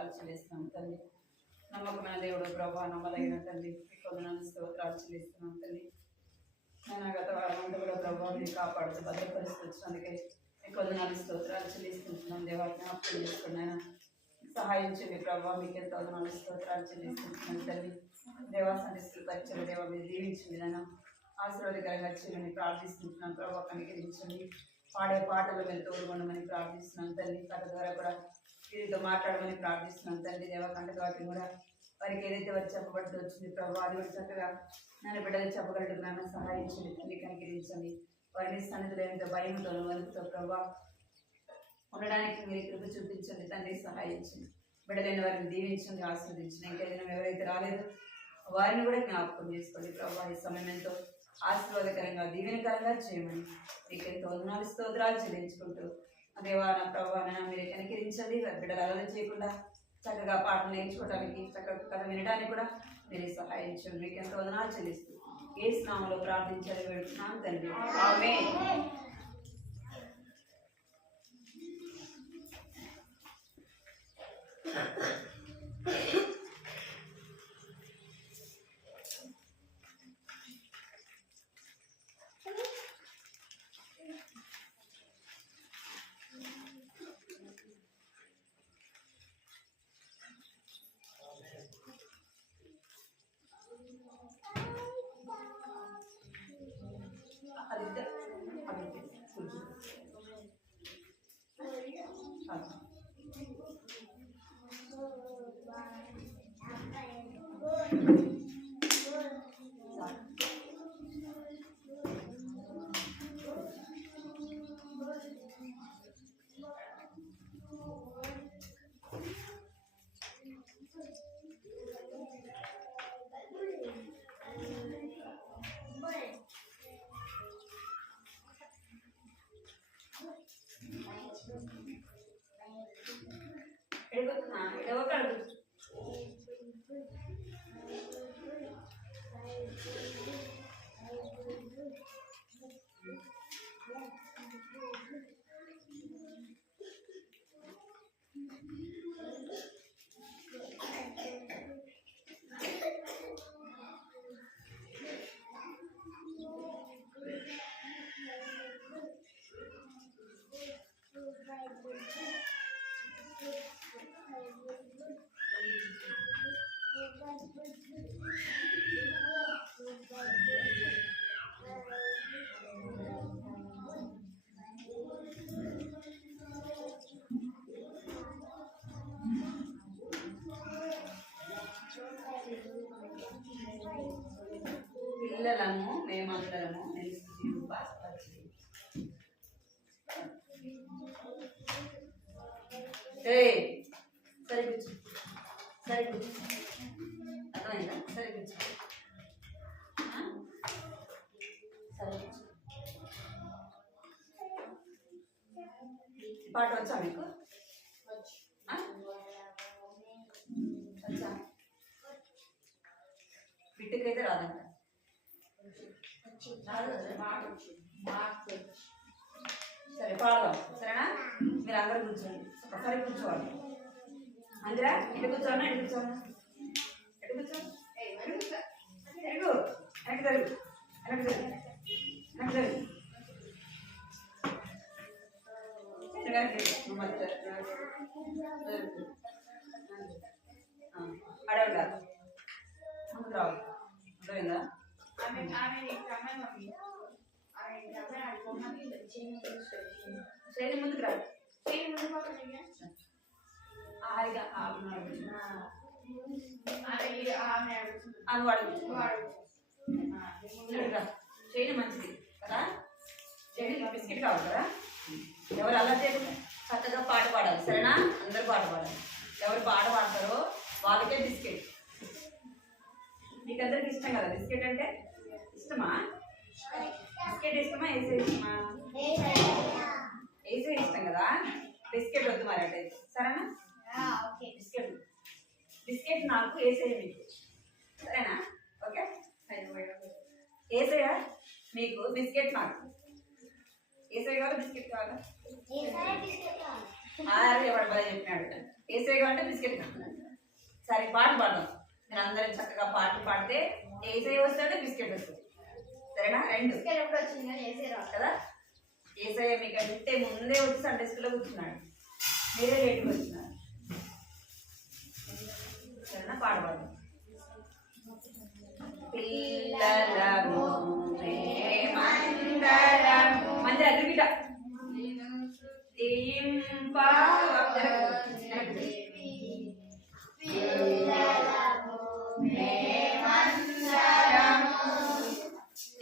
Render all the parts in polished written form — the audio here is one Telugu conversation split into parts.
స్తోత్రాలు చెల్లిస్తున్నాం తండ్రి. నమ్మకమైన దేవుడు ప్రభా, నమ్మదగిన తండ్రి, కొందనాలు స్తోత్రాలు చెల్లిస్తున్నాం తండ్రి. నేను గత వారం కూడా ప్రభావం మీరు కాపాడుతూ భద్రపరుస్తూ వచ్చినందుకే కొందనాలు స్తోత్రాలు చెల్లిస్తుంటున్నాం. దేవా జ్ఞాపకం చేసుకున్నాను, సహాయం చేయండి ప్రభావ. మీకు ఎంతో వందనాలు స్తోత్రాలు చెల్లిస్తుంటున్నాను తండ్రి. దేవాసాన్ని స్థిరపరిచిన దేవ మీరు దీవించండి, నన్ను ఆశీర్వాదకరంగా చేయమని ప్రార్థిస్తుంటున్నాను ప్రభావ. కనికరించండి, పాడే పాటలు మీరు తోడుకొనమని ప్రార్థిస్తున్నాను తండ్రి. కథ ద్వారా కూడా వీరితో మాట్లాడమని ప్రార్థిస్తున్నాను తండ్రి. దేవకంట వాటిని కూడా వారికి ఏదైతే వారు చెప్పబడుతూ వచ్చింది ప్రభావ, అది కూడా చక్కగా నన్ను బిడ్డలు చెప్పగలడు నాన్న. సహాయించండి తండ్రి, కనికరించండి. వారిని సన్నిధిలో ఎంత భయంతో వణుకుతో ప్రభావ ఉండడానికి మీరు కృప చూపించండి తండ్రి. సహాయించండి, బిడ్డలైన వారిని దీవించండి, ఆస్వాదించండి. ఇంకేదైనా ఎవరైతే రాలేదు వారిని కూడా జ్ఞాపకం చేసుకోండి ప్రభావ. ఈ సమయం ఎంతో ఆశీర్వాదకరంగా దీవెనకరంగా చేయమని మీకు ఎంతో వందనాలు స్తోత్రాలు చెల్లించుకుంటూ దేవా నా ప్రభావ మీరు కనికరించండి. బిడ్డలు అలవాటు చేయకుండా చక్కగా పాటలు నేర్చుకోవడానికి, చక్కగా కథ వినడానికి కూడా మీరు సహాయించండి. మీకు ఎంతో వందనాలు చెల్లిస్తూ యేసు నామములో ప్రార్థించాలని వేడుతున్నాను తండ్రి, ఆమేన్. పిల్లలము మేమందరము సరే కూర్చో, సరే కూర్చో, అర్థమైందా? సరే కూర్చో, సరే కూర్చో. పాట వచ్చా మీకు? వచ్చా? బిడ్డకైతే రాదంట. సరే పాడదాం, సరేనా? మీరు అందరూ కూర్చోండి, ఒకసారి కూర్చోవాలి. అందరా ఇటు కూర్చోనా, ఇటు కూర్చోనా, ఎటు కూర్చో, ఎడుగు, వెనక్కి జరుగు, వెనక్కి జరుగు, వెనక్కి జరుగు, అడవిగా ముందుకు రావాలి. అర్థమైందా? శైలి ముందుకు రా, హాయిగా చేయడం మంచిది కదా. చేయడం బిస్కెట్ కావాలి కదా. ఎవరు అలా చేయడం చక్కగా పాట పాడాలి, సరేనా? అందరూ పాట పాడాలి. ఎవరు పాట పాడతారో వాళ్ళకే బిస్కెట్. మీకు అందరికి ఇష్టం కదా బిస్కెట్ అంటే? ఇష్టమా? బిస్కెట్ ఇష్టమా? ఏసే ఇష్టమా? ఏసే ఇష్టం కదా. బిస్కెట్ వద్దు మరి అంటే, సరేనా? బిస్కెట్ బిస్కెట్ నాకు ఏసే మీకు, సరేనా? ఓకే. ఏసయ్యా మీకు బిస్కెట్, నాకు ఏసే కావాలి. బిస్కెట్ కావాలా? ఎవరు బాగా చెప్పినాడు. ఏసై అంటే బిస్కెట్ కావాలి. సరే పాట పాడదాం. మీరు అందరం చక్కగా పాటలు పాడితే ఏసై వస్తాడు, బిస్కెట్ వస్తుంది. సరేనా? రెండు ఎప్పుడు వచ్చింది కానీ ఏసై రాదు కదా. ఏసై మీకు అంటే ముందే వచ్చి సండే స్కూల్లో కూర్చున్నాడు, మీరే లేట్గా వచ్చినారు. సరేనా? పాట పాడదాం. పిల్లలము మేమందరము మంచి అదిగిట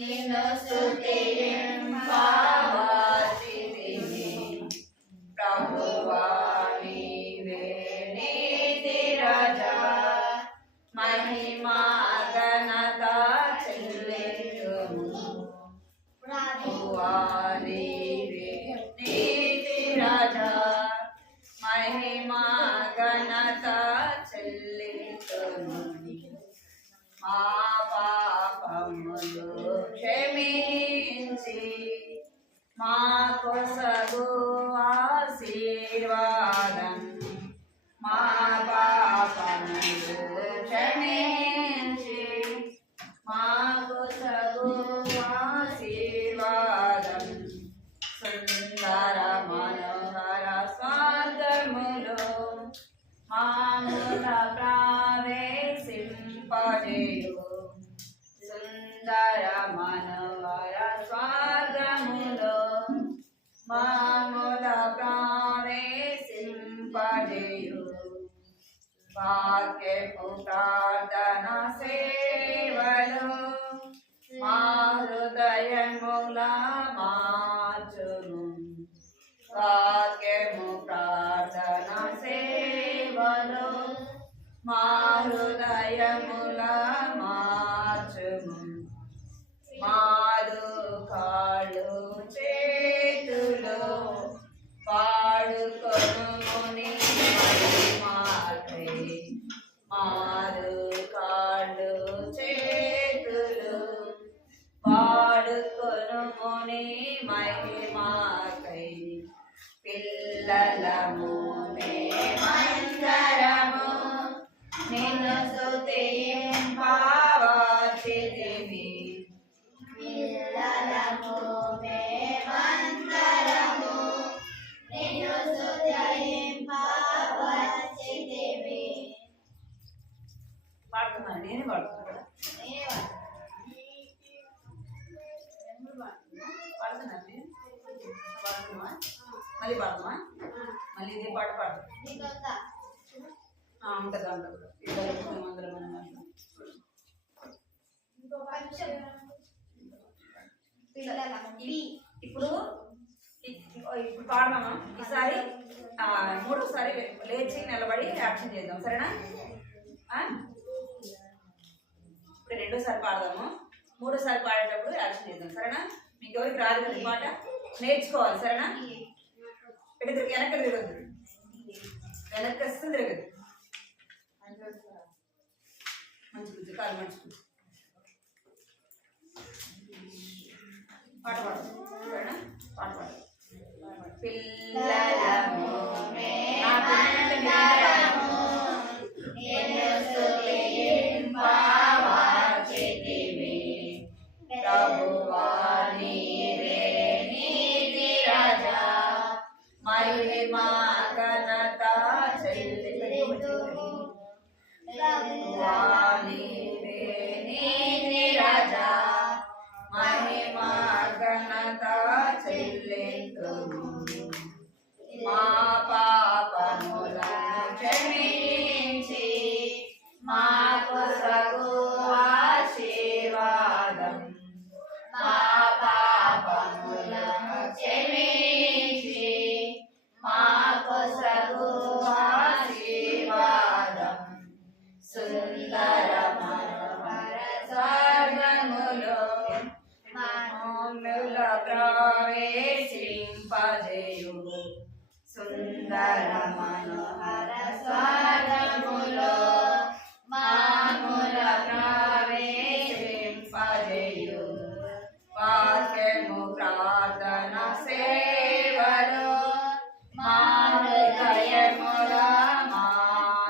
నిన్ను స్తుతింపవలసితిని ప్రభువా నీవే నీతి రాజా మహిమా ఘనత చెల్లించుము ప్రభువా నీవే నీతి రాజా మహిమా ఘనత చెల్లించుము మా పాపములు క్షమించి మా కొసగు ఆశీర్వాదం మా పాపములు క్షమించి మా కొసగు ఆశీర్వాదం సుందర మనోహర స్వర్గములో మాముల ప్రవేశింపజేయు సుందర మనోహర స్వర్గములో మాముల ప్రవేశింపజేయు వాక్యపు ప్రార్థన సేవలో మా హృదయముల మార్చును వాక్యము ప్రార్థన సేవలో మా హృదయముల మార్చును మారు కాళ్ళు చేతులు పాడుకొనుని మాకై మారు కాళ్ళు చేతులు పాడుకొనుని మహిమాకై పిల్లలము మేమందరము నిన్ను స్తుతింపవలసితిని పిల్లలము మేమందరము నిన్ను స్తుతింపవలసితిని. పాడుతున్నాను, నేనే పాడుతున్నా. పాడుతున్నాను పాడుతున్నా మళ్ళీ పాడుతున్నా మళ్ళీ ఇదే పాట పాడు ఉంటుంది అంటారు. ఇప్పుడు ఇప్పుడు పాడదామా? ఈసారి మూడోసారి లేచి నిలబడి యాక్షన్ చేద్దాం. సరేనా? ఇప్పుడు రెండోసారి పాడదాము, మూడోసారి పాడేటప్పుడు యాక్షన్ చేద్దాం. సరేనా? మీకు ఎవరికి రాదు కదా పాట, నేర్చుకోవాలి. సరేనా? ఇటు తిరిగి వెనక్కి తిరగద్దు, వెనక్కి వస్తే తిరగదు. మంచి కూర్చో, కాలు మంచి కూర్చో. పాట పాడు. సరేనా? పాట పాడు. పిల్లలము నిన్ను స్తుతింపవలసితిని ప్రభువా నీవే నీతి రాజా మహిమా ఘనత చెల్లించుము ప్రభువా నీవే నీతి రాజా మహిమా ఘనత చెల్లించుము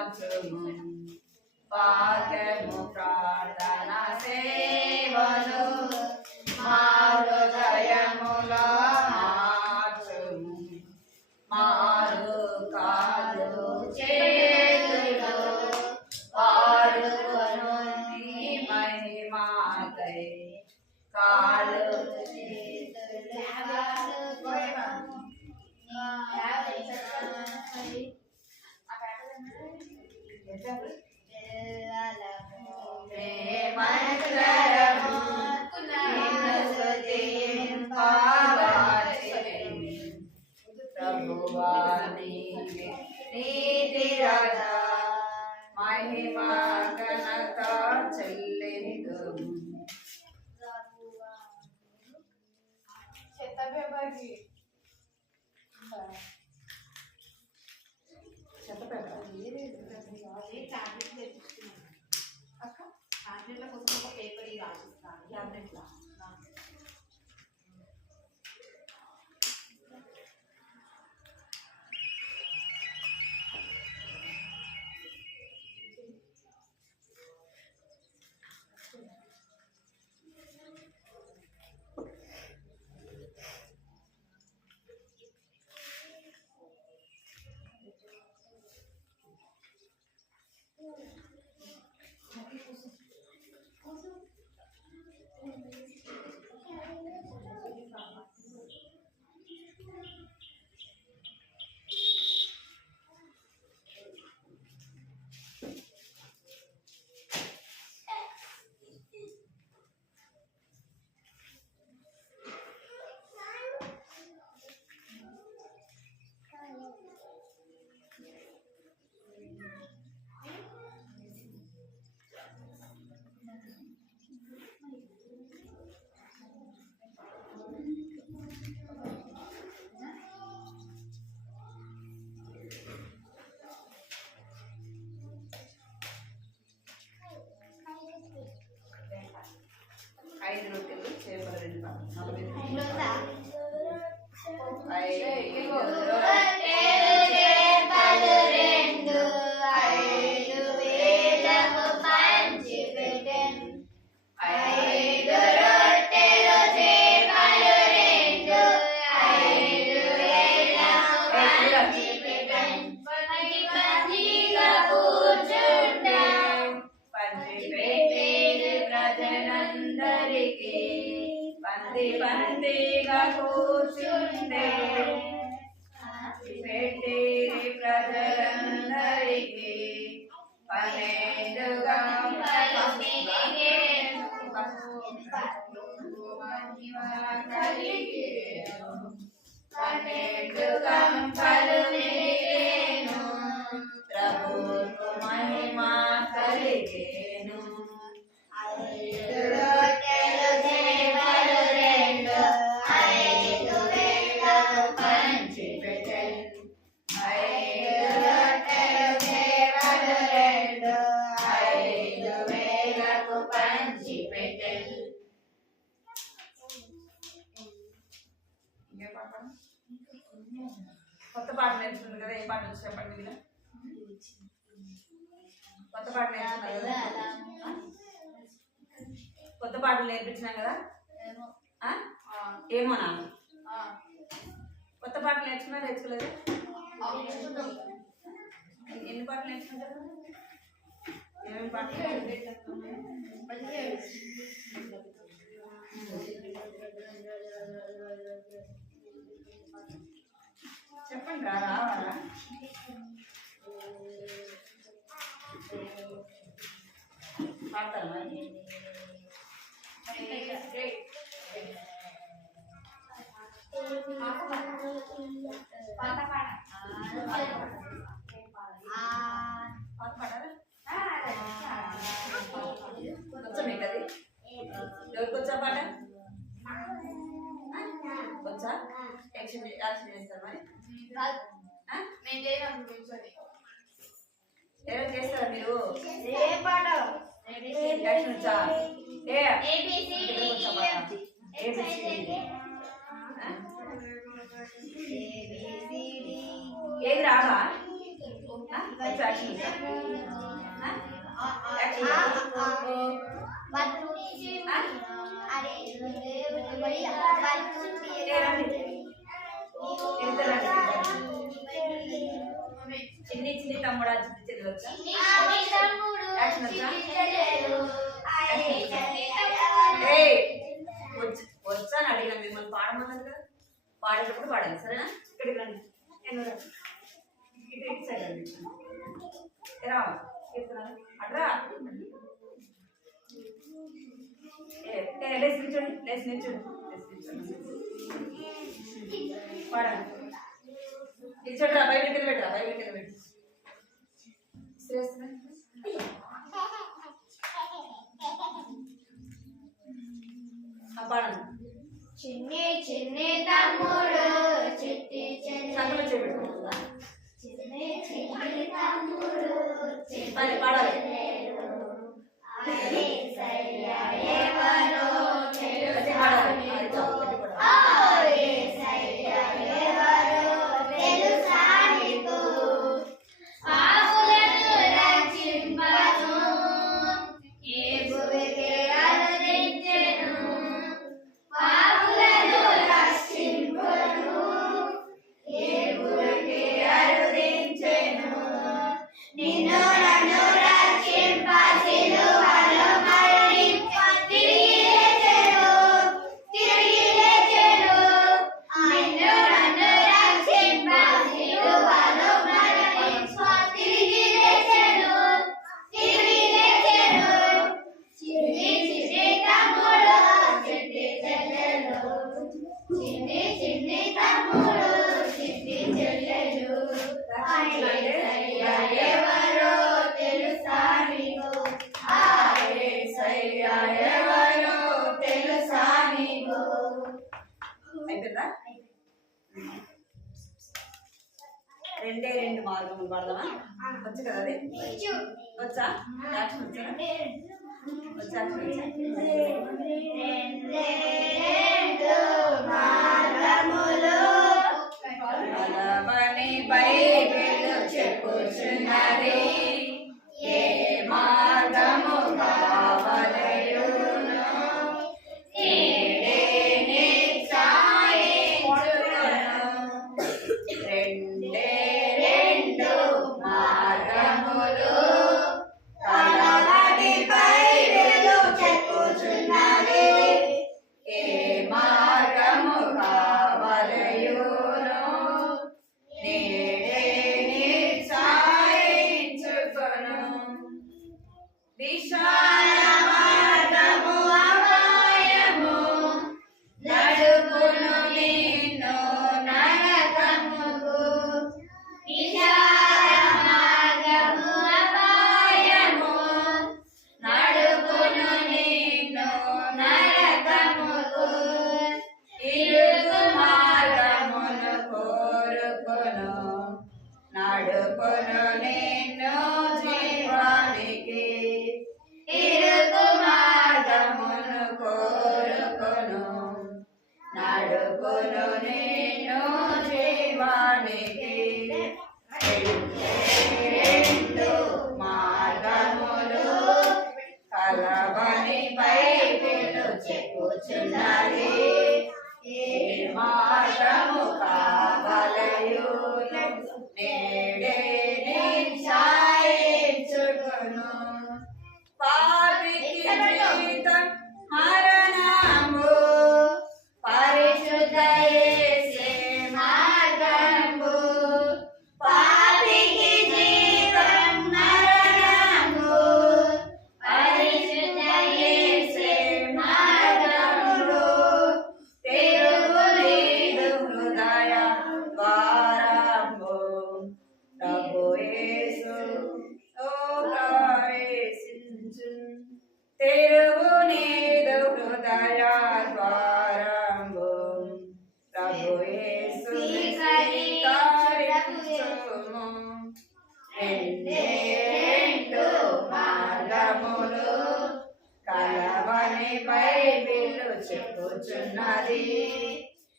మార్చుము వాక్యము ప్రార్థన సేవలు మా హృదయములో మార్చుము మారు కాలు చేతులు వాడుకొను నీ మహిమాకై కాలు ప్రభువా నీవే నీతి రాజా మహిమా ఘనత చెల్లిందుము ఐదు రొట్టెలు చేపల 2 పందిగా కూర్చుండే పెట్టి ప్రజలందరికీ 12 గంపలు మిగిలేను ప్రభువుకు మహిమ కలిగేను కొత్త పాట నేర్చుకుంది కదా ఏ పాట వచ్చి చెప్పండి మీరు కొత్త పాట నేర్చుకున్నారు కదా కొత్త పాటలు నేర్పించినాం కదా ఏమోనా కొత్త పాటలు నేర్చుకోలేదు ఎన్ని పాటలు నేర్చుకుంటారు ఏమేమి పాటలు చెప్పండి రావాలా పాడతారా మరి వచ్చా మీకు అది ఎవరికి వచ్చా పాట వచ్చా యాక్షన్ చేస్తారు మరి ఎవరు చేస్తారా మీరు యాక్షన్ వచ్చా ఏది రావా యాక్షన్ చిన్ని చిన్ని తమ్ముడా చిన్ని చెల్లి వచ్చా యాక్షన్ వచ్చా అని అడిగిన మిమ్మల్ని పాడమన్నారు కదా పాడేటప్పుడు పాడాలి సరేనా ఇక్కడికి రండి ఇటు సైడ్ రండి రా అట్రా లేచి నిల్చోండి లేచి నిల్చోండి పాడండి నిల్చోండి బైబిల్ కింద పెట్టరా బైబిల్ కింద పెట్టి పాడండి చిన్ని చిన్ని తమ్ముడు చిట్టి చెల్లి సంగలో చేపెట్టుకుంటుందా చిన్ని చిన్ని తమ్ముడు పాడాలి అయిపోయిందా రెండే రెండు మార్గములు పడదామా వచ్చు కదా అది వచ్చా యాక్షన్ వచ్చా బైబిల్ చెప్పుచున్నది ఏ మార్గము కావలయును రెండే రెండు మార్గములు కలవని బైబిల్ చెప్పుచున్నది ఏ మార్గము కావలయును నేడే నిశ్చయించుకొను విశాల మార్గము అపాయము నడుపును నిన్ను నరకముకు విశాల మార్గము అపాయము నడుపును నిన్ను నరకముకు ఇరుకు మార్గమును కోరుకొను నడుపును నిన్ను జీవానికి ఇరుకు మార్గమును కోరుకొను నడుపును నిన్ను జీవానికి రెండు మార్గములు కలవని బైబిల్ చెప్పుచున్నది ఏ మార్గము కావలయును నేడే నిశ్చయించుకొను పాపికి జీవితం మరణము పరిశుద్ధ యేసే మార్గము పాపికి జీవితం మరణము పరిశుద్ధ యేసే మార్గము తిరుగులేదు హృదయ ద్వారము ప్రభు యేసు ప్రవేశించు తిరుగులేదు హృదయ ద్వారము ప్రభు యేసు స్వీకరించుము రెండే రెండు మార్గములు కలవని బైబిల్ చెప్పుచున్నది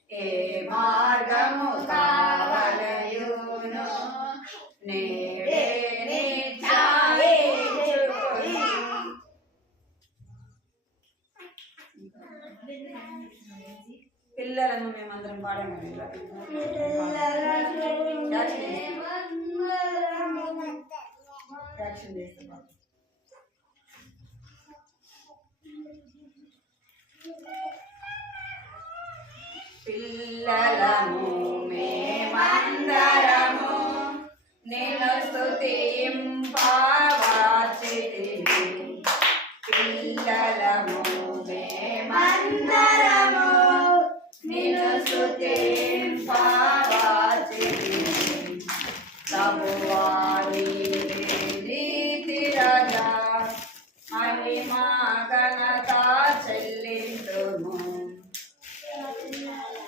ఏ మార్గము కావలయును నేడే పిల్లలను మేమందరం పాడాం కదా యాక్షన్ చేస్తాం. పిల్లలము మేమందరము నిన్ను స్తుతింపవచ్చితిమి. పిల్లలము మేమందరము నిన్ను స్తుతింపవచ్చితిమి. ప్రభువా నీతి రాజా మహిమా ఘనత చెల్లింతుము.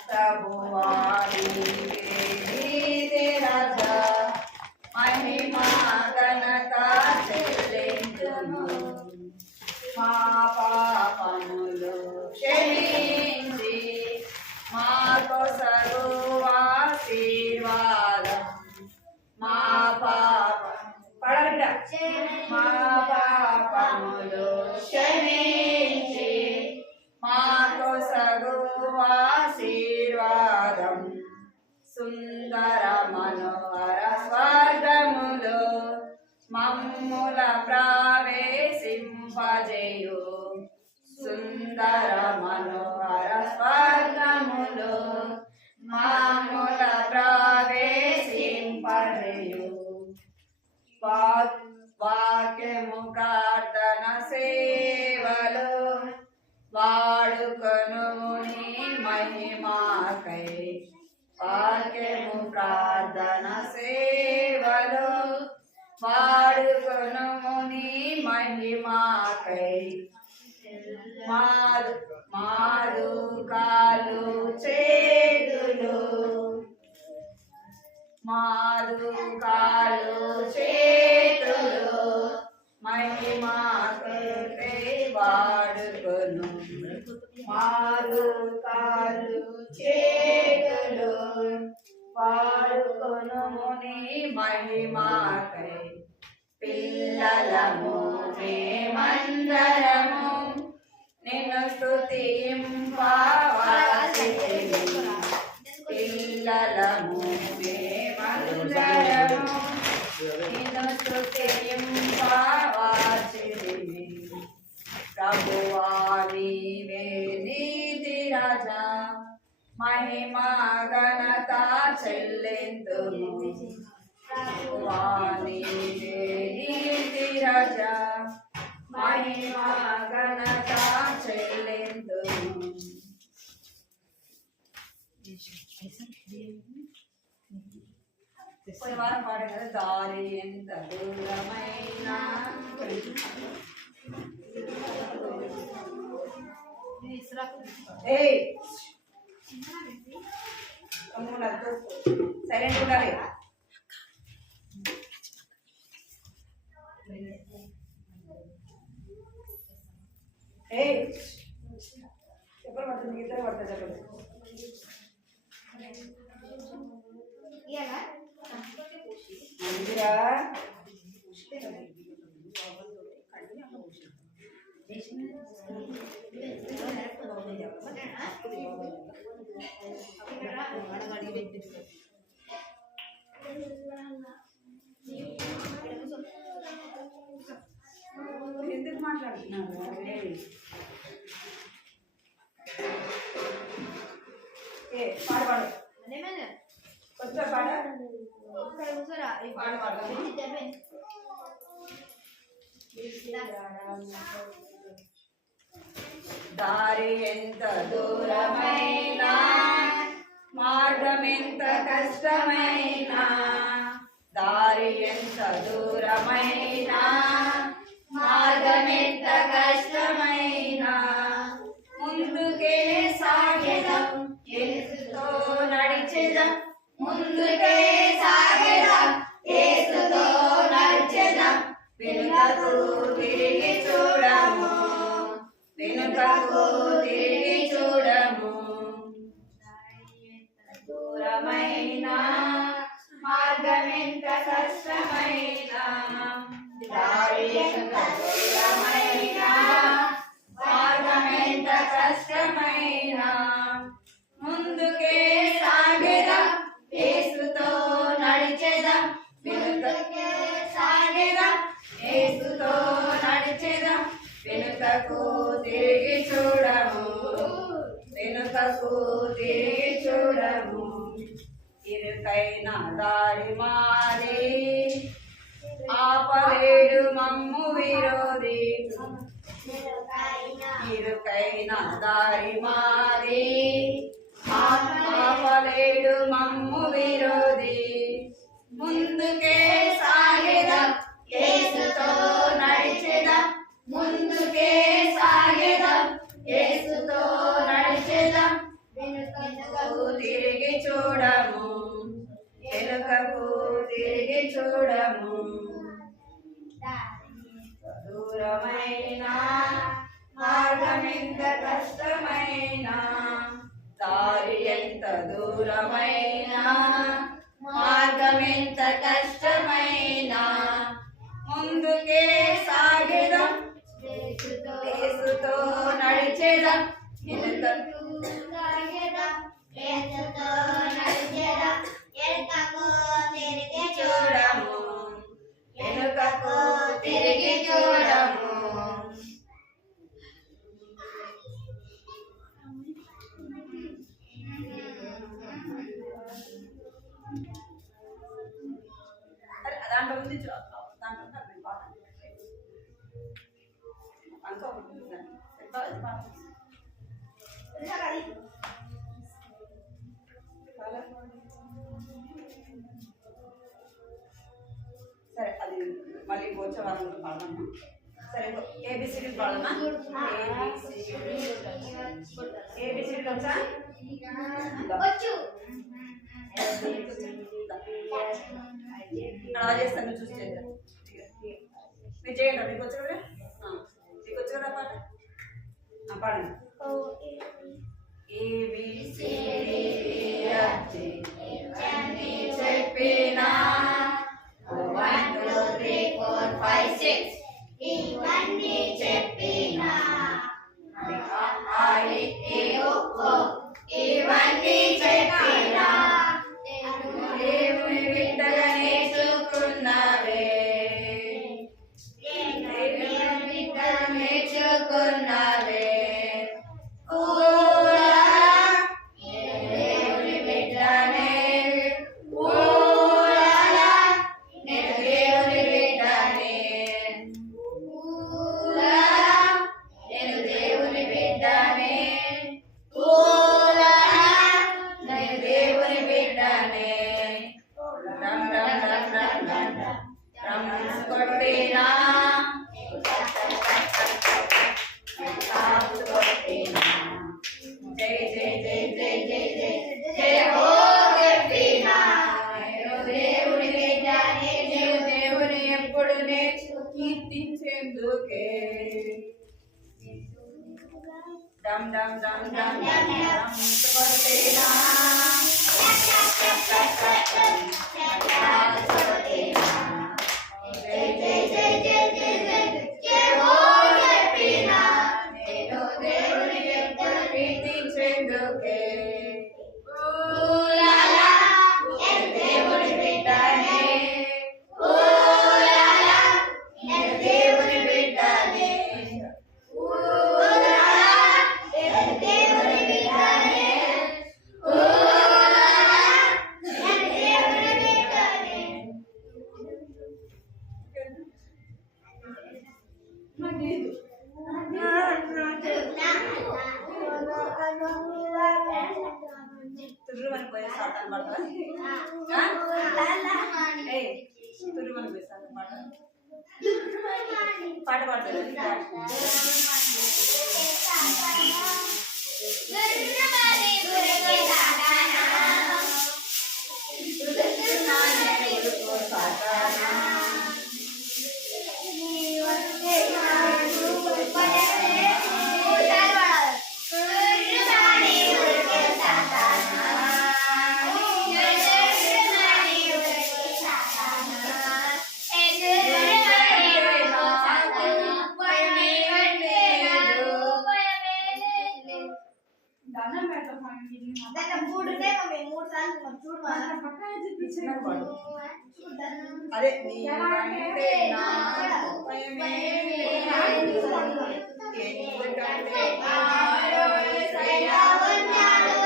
ప్రభువా నీతి రాజా మహిమా ఘనత చెల్లింతుము. మా పాపములు క్షమించి మాకు సర్వాశీర్వాదం. మా మా పాపములు క్షమించి మాకు సర్వాశీర్వాదం. సుందర మనోహర స్వర్గములో మమ్ముల ప్రవేశింపజేయు. సుందర మనోహర స్వర్గములో మమ్ముల ప్రవేశింపజేయు. వాక్యము ప్రార్థన సేవలో వాడుకొను నీ మహిమాకై. వాక్యము ప్రార్థన సేవలో వాడుకొను నీ మహిమాకై. మాదు కాలు చేతులు మహిమాకై వాడుకొను. మారు కాలు చేతులు వాడుకొను నీ మహిమాకై. పిల్లలము మేమందరము నిన్ను స్తుతింపవచ్చితిమి. పిల్లలము మేమందరము నిన్ను స్తుతింపవచ్చితిమి. ప్రభువా నీవే నీతి రాజా మహిమా ఘనత చెల్లింతుము. ప్రభువా నీవే నీతి రాజా మహిమా ఘనత చెల్లింతుము. పోయిన వారం పాడాం కదా, దారి ఎంత దూరమైనా సైలెంట్ ఉండాలి. చెప్పలు పడుతుంది, ఇద్దరు పడుతుంది చెప్పలు. మంచిగా ఎందుకు మాట్లాడుతున్నారు? పాడు పాడు కొంచెం పాడ పాడు పాడు. దారి ఎంత దూరమైనా మార్గం ఎంత కష్టమైనా. దారి ఎంత దూరమైనా మార్గం ఎంత కష్టమైనా. ముందుకే సాగెదం యేసుతో నడిచెదం. ముందుకే సాగెదం యేసుతో నడిచెదం. వెనుకకు తిరిగి చూడము, వెనుకకు తిరిగి చూడము. దూరమైన మార్గం ఎంత కష్టమైన. దారి ఎంత దూరమైన మార్గం ఎంత కష్టమైన. ముందు వెనుకకు తిరిగి చూడము ఇరుకైన దారి మారి ఆపలేడు మమ్ము విరోధి ఇరుకైన దారి మారి ఆపలేడు మమ్ము విరోధి ముందుకే సాగెదం యేసుతో నడిచెదం ముందుకే సాగెదం యేసుతో నడిచెదం వెనుకకు తిరిగి చూడము వెనుకకు తిరిగి చూడము దూరమైన మార్గం ఎంత కష్టమైన దారి ఎంత దూరమైన మార్గం ఎంత కష్టమైన ముందుకే సాగెదం యేసుతో నడిచెదం వెనుకకు చూడము వెనుకకు తిరిగి చూడము దాంట్లో ఉంది దాంట్లో అంతా సరే అది మళ్ళీ వచ్చే వారంలో పాడదామా సరే ఏబిసిడి పాడమా ఏబిసిడి వచ్చా అలా చేస్తాను చూసి చేద్దాం మీరు చేయండి మీకు వచ్చు కదా మీకు వచ్చు కదా పాట పాడండి చెప్పినా 1 2 3 4 5 6 ఇవన్నీ చెప్పినా ఇవన్నీ చెప్పినా దేవుని బిడ్డగా నేర్చుకున్నావే దేవుని బిడ్డగా నేర్చుకున్నావే కీర్తించేందుకే డమ్ డమ్ డమ్ డమ్ డమ్ కొట్టేనా జై జై జై జై జై జై జై హో చెప్పినా నేను దేవుని ఎప్పుడు కీర్తించేందుకే దేవుని బిడ్డనే తుర్రుమని పోయే సాతాను పడతా తుర్రుమని పోయే సాతాను పాట పాడతారు అదే నీవంటే నాకు భయమే ఎందుకంటే నాలో యేసయ్య ఉన్నాడు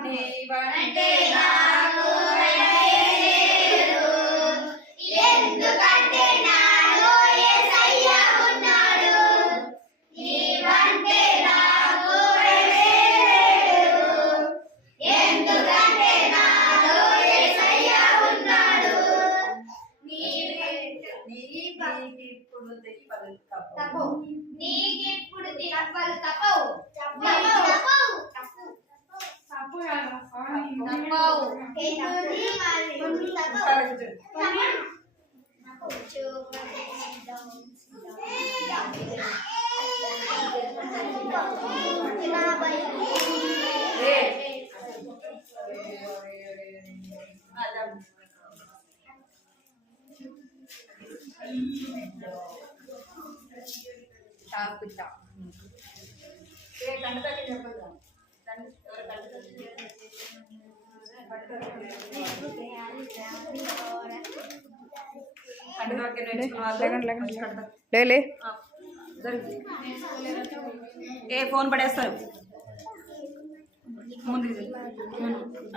నీవంటే నాకు లేదు. ఎందుకంటే నాలో యేసయ్య ఉన్నాడు. నీవంటే నాకు లేదు. ఎందుకంటే నాలో యేసయ్య ఉన్నాడు. నీకిప్పుడు తిప్పలు తప్పవు. నీకిప్పుడు తిప్పలు తప్పవు. లేలే ఏ ఫోన్ పడేస్తారు ముందు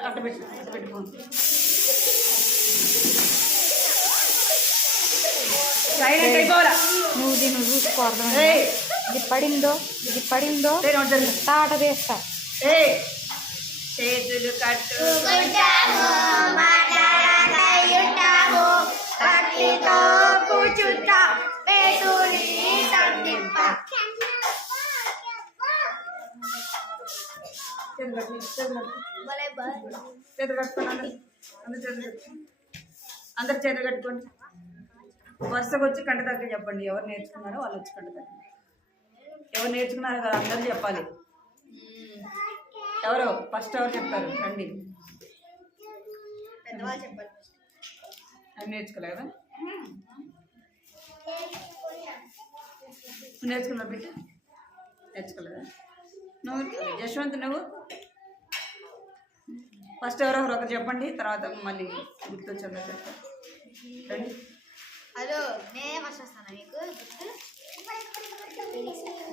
అట్ట పెట్టి ఫోన్ సైలెంట్ అయిపోవాలా నువ్వు దీన్ని చూసుకో అర్థమైందా? ఇది పడిందో తాట తీస్తా. చేతులు కట్టు కూర్చుంటా పేటూరి సంధింప. చేతులు కట్టుకోండి. అందరు చేతులు కట్టుకోండి. వరుసగా వచ్చి కంట దగ్గర చెప్పండి. ఎవరు నేర్చుకున్నారో వాళ్ళు వచ్చి కంట దగ్గర. ఎవరు నేర్చుకున్నారో కదా అందరూ చెప్పాలి. ఎవరు ఫస్ట్ ఎవరు చెప్తారు? రండి. పెద్దవాళ్ళు చెప్పాలి. అది నేర్చుకోలే కదా? నేర్చుకున్నావు బిడ్డ? నేర్చుకోలేదా? నువ్వు యశ్వంత్ నువ్వు ఫస్ట్ ఎవరెవరు ఒకరు చెప్పండి. తర్వాత మళ్ళీ గుర్తొచ్చిందో చెప్తాను. రండి. హలో నేనే ఫస్ట్ వస్తాను. మీకు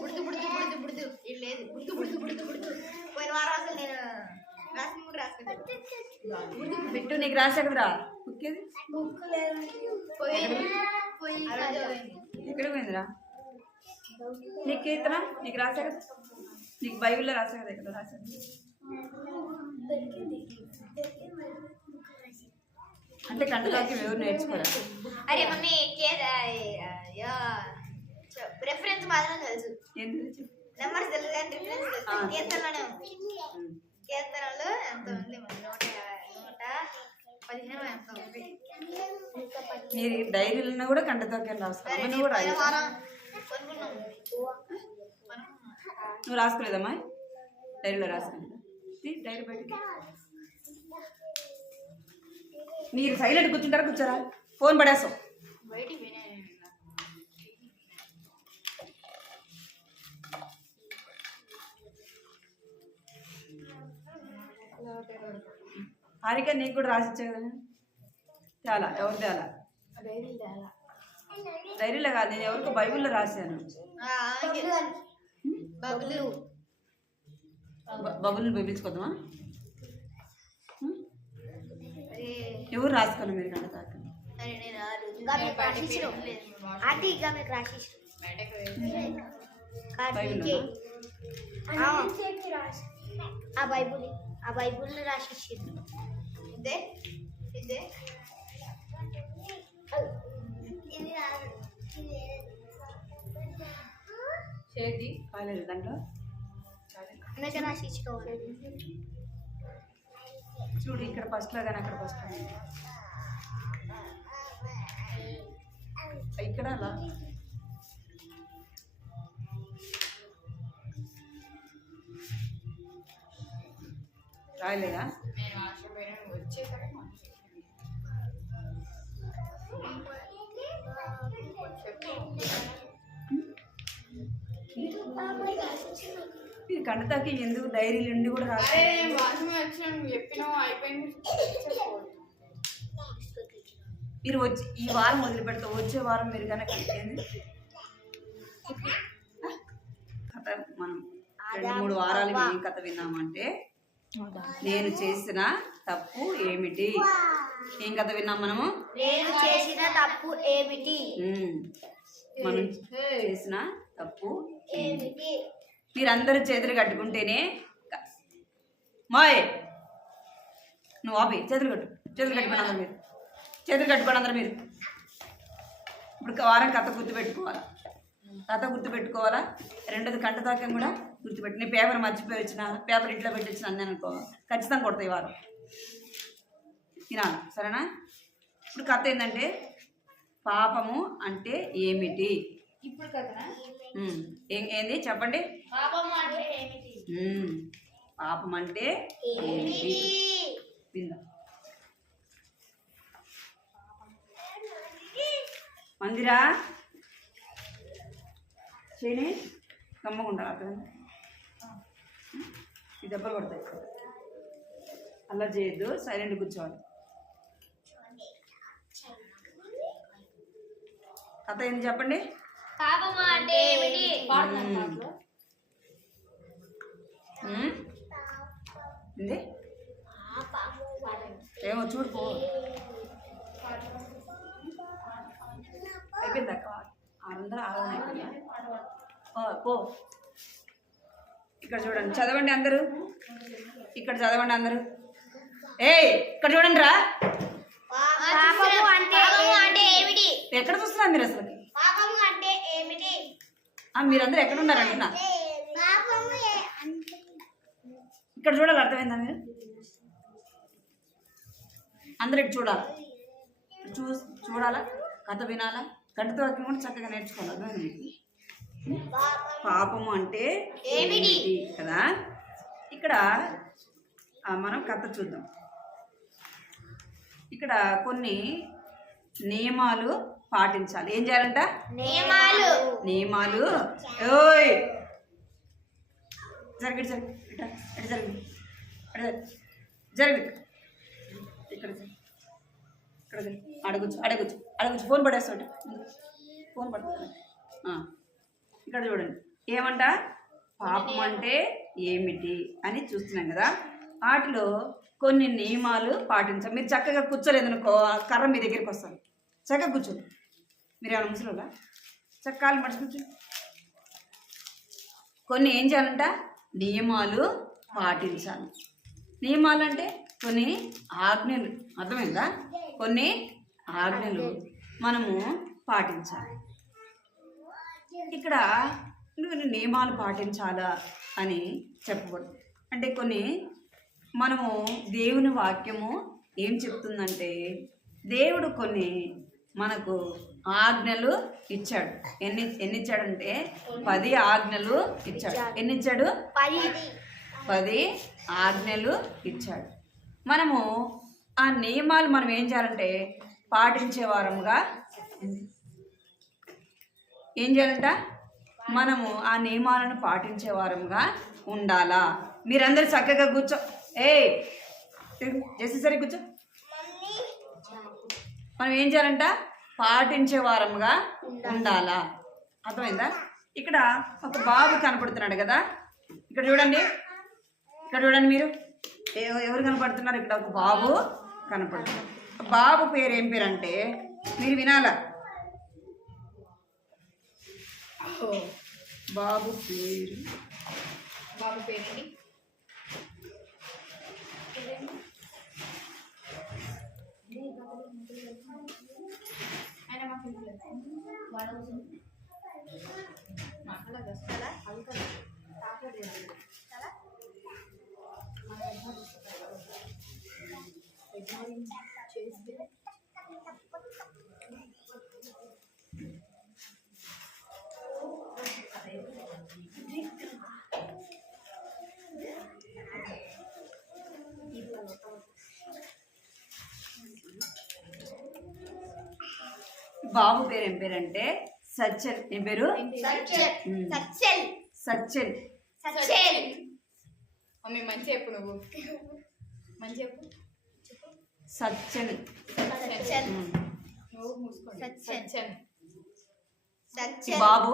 బుడుతు బుడుతు బుడుతు బుడుతు ఇది లేదు. బుడుతు బుడుతు బుడుతు బుడుతు పోయిన వారం అసలు నేను రాసిన కూడా రాసుకుంటాను. బిట్టు నీకు రాసా కదరా బుక్కేది? బుక్ లేదు. పోయి ఎక్కడ పోయిందిరా? నీకు కీర్తన నీకు రాసా కదా? నీకు బైబిల్లో రాసా కదా? ఇక్కడ రాసా అంటే కంటలోకి ఎవరు నేర్చుకోరా? అరే మమ్మీ రెఫరెన్స్ మాత్రం తెలుసు. ఏంటి నెంబర్స్ తెలుసు కానీ రిఫరెన్స్ తెలుసు. కీర్తనలోనే ఉంది. కీర్తనలో ఎంత ఉంది? 115 ఎంత ఉంది? మీరు డైరీలను కూడా కంటతోకి రాసుకోవాలి. నువ్వు కూడా నువ్వు రాసుకోలేదమ్మా? డైరీలో రాసుకోలేదు. డైరీ బయటికి మీరు సైలెంట్ కూర్చుంటారా? కూర్చోరా? ఫోన్ పడేస్తావు. హారిక నీకు కూడా రాసిచ్చా కదా? తేలా ఎవరు తేలా? డైరీలో కాదు, నేను ఎవరికో బైబిల్లో రాశాను. బబుల్ని బైబిల్చుకోద్దామా? ఎవరు రాసుకోవాలి మీరు కనుక? ఆ బైబుల్ రాసి ఇదే ఇదే చేతి కాలేదు దాంట్లో రాసి ఇచ్చుకోవాలి. చూడు ఇక్కడ ఫస్ట్ లాగానే అక్కడ ఫస్ట్ ఇక్కడ అలా రాయలేదా? మీరు కంటతాకి ఎందుకు డైరీలు ఉండి కూడా రాస్తారు? మీరు వచ్చి ఈ వారం వదిలి పెడతా, వచ్చే వారం మీరు కనుక కథ మనం 2-3 వారాలు ఏం కథ విన్నామంటే నేను చేసిన తప్పు ఏమిటి? ఏం కథ విన్నాం మనము? నేను చేసిన తప్పు ఏమిటి? మనం చేసిన తప్పు ఏమిటి? మీరందరూ చేతులు కట్టుకుంటేనే మాయ్ నువ్వు ఆపి చేతులు కట్టుకోండి అందరు మీరు. చేతులు కట్టుకోండి అందరు మీరు. ఇప్పుడు వారం కథ గుర్తుపెట్టుకోవాలా. కథ గుర్తుపెట్టుకోవాలా. రెండోది కంటతాకం కూడా గుర్తుపెట్టు. నీ పేపర్ మర్చిపోయి వచ్చిన పేపర్ ఇంట్లో పెట్టి వచ్చిన అన్నీ అనుకో ఖచ్చితంగా కొడతాయి వారం. తినాలి సరేనా? ఇప్పుడు కథ ఏంటంటే పాపము అంటే ఏమిటి? ఇప్పుడు కథనా? ఏంది చెప్పండి. పాపము అంటే ఏమిటి? పాపం అంటే ఏమిటి? విందాం. మందిరా చేయని కమ్మగుండాలి అర్థమైంది. ఈ దెబ్బలు పడతాయి. అలా చేయొద్దు, సైలెంట్ కూర్చోవాలి. కథ ఏంది చెప్పండి. పాపము అంటే ఏమిటి? ఏంది ఏమో చూడుకో అయిపోయింది అక్క. 600 పో. ఇక్కడ చూడండి, చదవండి అందరూ. ఇక్కడ చదవండి అందరూ. ఇక్కడ చూడండి రా. పాపము అంటే ఏమిటి? ఎక్కడ చూస్తున్నారు మీరు అసలు? పాపము అంటే ఏమిటి? మీరందరూ ఎక్కడ ఉన్నారు అంటున్నా. ఇక్కడ చూడాలి, అర్థమైందా? మీరు అందరు ఇటు చూడాలి. చూడాలా, కథ వినాలా, గంటతో వాక్యం కూడా చక్కగా నేర్చుకోవాలి. అర్థమైంది? పాపము అంటే ఏమిటి కదా. ఇక్కడ మనం కథ చూద్దాం. ఇక్కడ కొన్ని నియమాలు పాటించాలి. ఏం చేయాలంట? నియమాలు. ఓయ్ జరిగి ఇక్కడ అడగచ్చు. ఫోన్ పడేస్తాడు. ఫోన్ పడుతుంది. ఇక్కడ చూడండి ఏమంట, పాపం అంటే ఏమిటి అని చూస్తున్నాం కదా. వాటిలో కొన్ని నియమాలు పాటించాలి. మీరు చక్కగా కూర్చోలేదు అనుకో, కర్ర మీ దగ్గరికి వస్తాను. చక్కగా కూర్చోండి. మీరు ఏమైనా ముసలిగా చక్కగా మడిచి కూర్చోండి. కొన్ని ఏం చేయాలంట, నియమాలు పాటించాలి. నియమాలు అంటే కొన్ని ఆజ్ఞలు. అర్థమైందా? కొన్ని ఆజ్ఞలు మనము పాటించాలి. ఇక్కడ నియమాలు పాటించాలా అని చెప్పకూడదు. అంటే కొన్ని మనము దేవుని వాక్యము ఏం చెప్తుందంటే, దేవుడు కొన్ని మనకు ఆజ్ఞలు ఇచ్చాడు. ఎన్ని ఇచ్చాడంటే 10 ఆజ్ఞలు ఇచ్చాడు. ఎన్ని ఇచ్చాడు? 10 ఆజ్ఞలు ఇచ్చాడు. మనము ఆ నియమాలు మనం ఏం చేయాలంటే పాటించే వారముగా ఏం చేయాలంట, మనము ఆ నియమాలను పాటించే వారముగా ఉండాలా. మీరందరూ చక్కగా కూర్చో. చేసేసరి కూర్చో. మనం ఏం చేయాలంట, పాటించే వారముగా ఉండాలా. అర్థమైందా? ఇక్కడ ఒక బాబు కనపడుతున్నాడు కదా. ఇక్కడ చూడండి మీరు ఎవరు కనపడుతున్నారు? ఇక్కడ ఒక బాబు కనపడుతున్నారు. బాబు పేరు ఏం పేరు అంటే మీరు వినాలా. బాబు పేరు బాబు పేరు ఏం పేరంటే సచ్చల్. ఏం పేరు? సచ్చల్. మమ్మీ మంచి చెప్పు. నువ్వు మంచి చెప్పు. సచ్చల్. నువ్వు మూసుకోండి. బాబు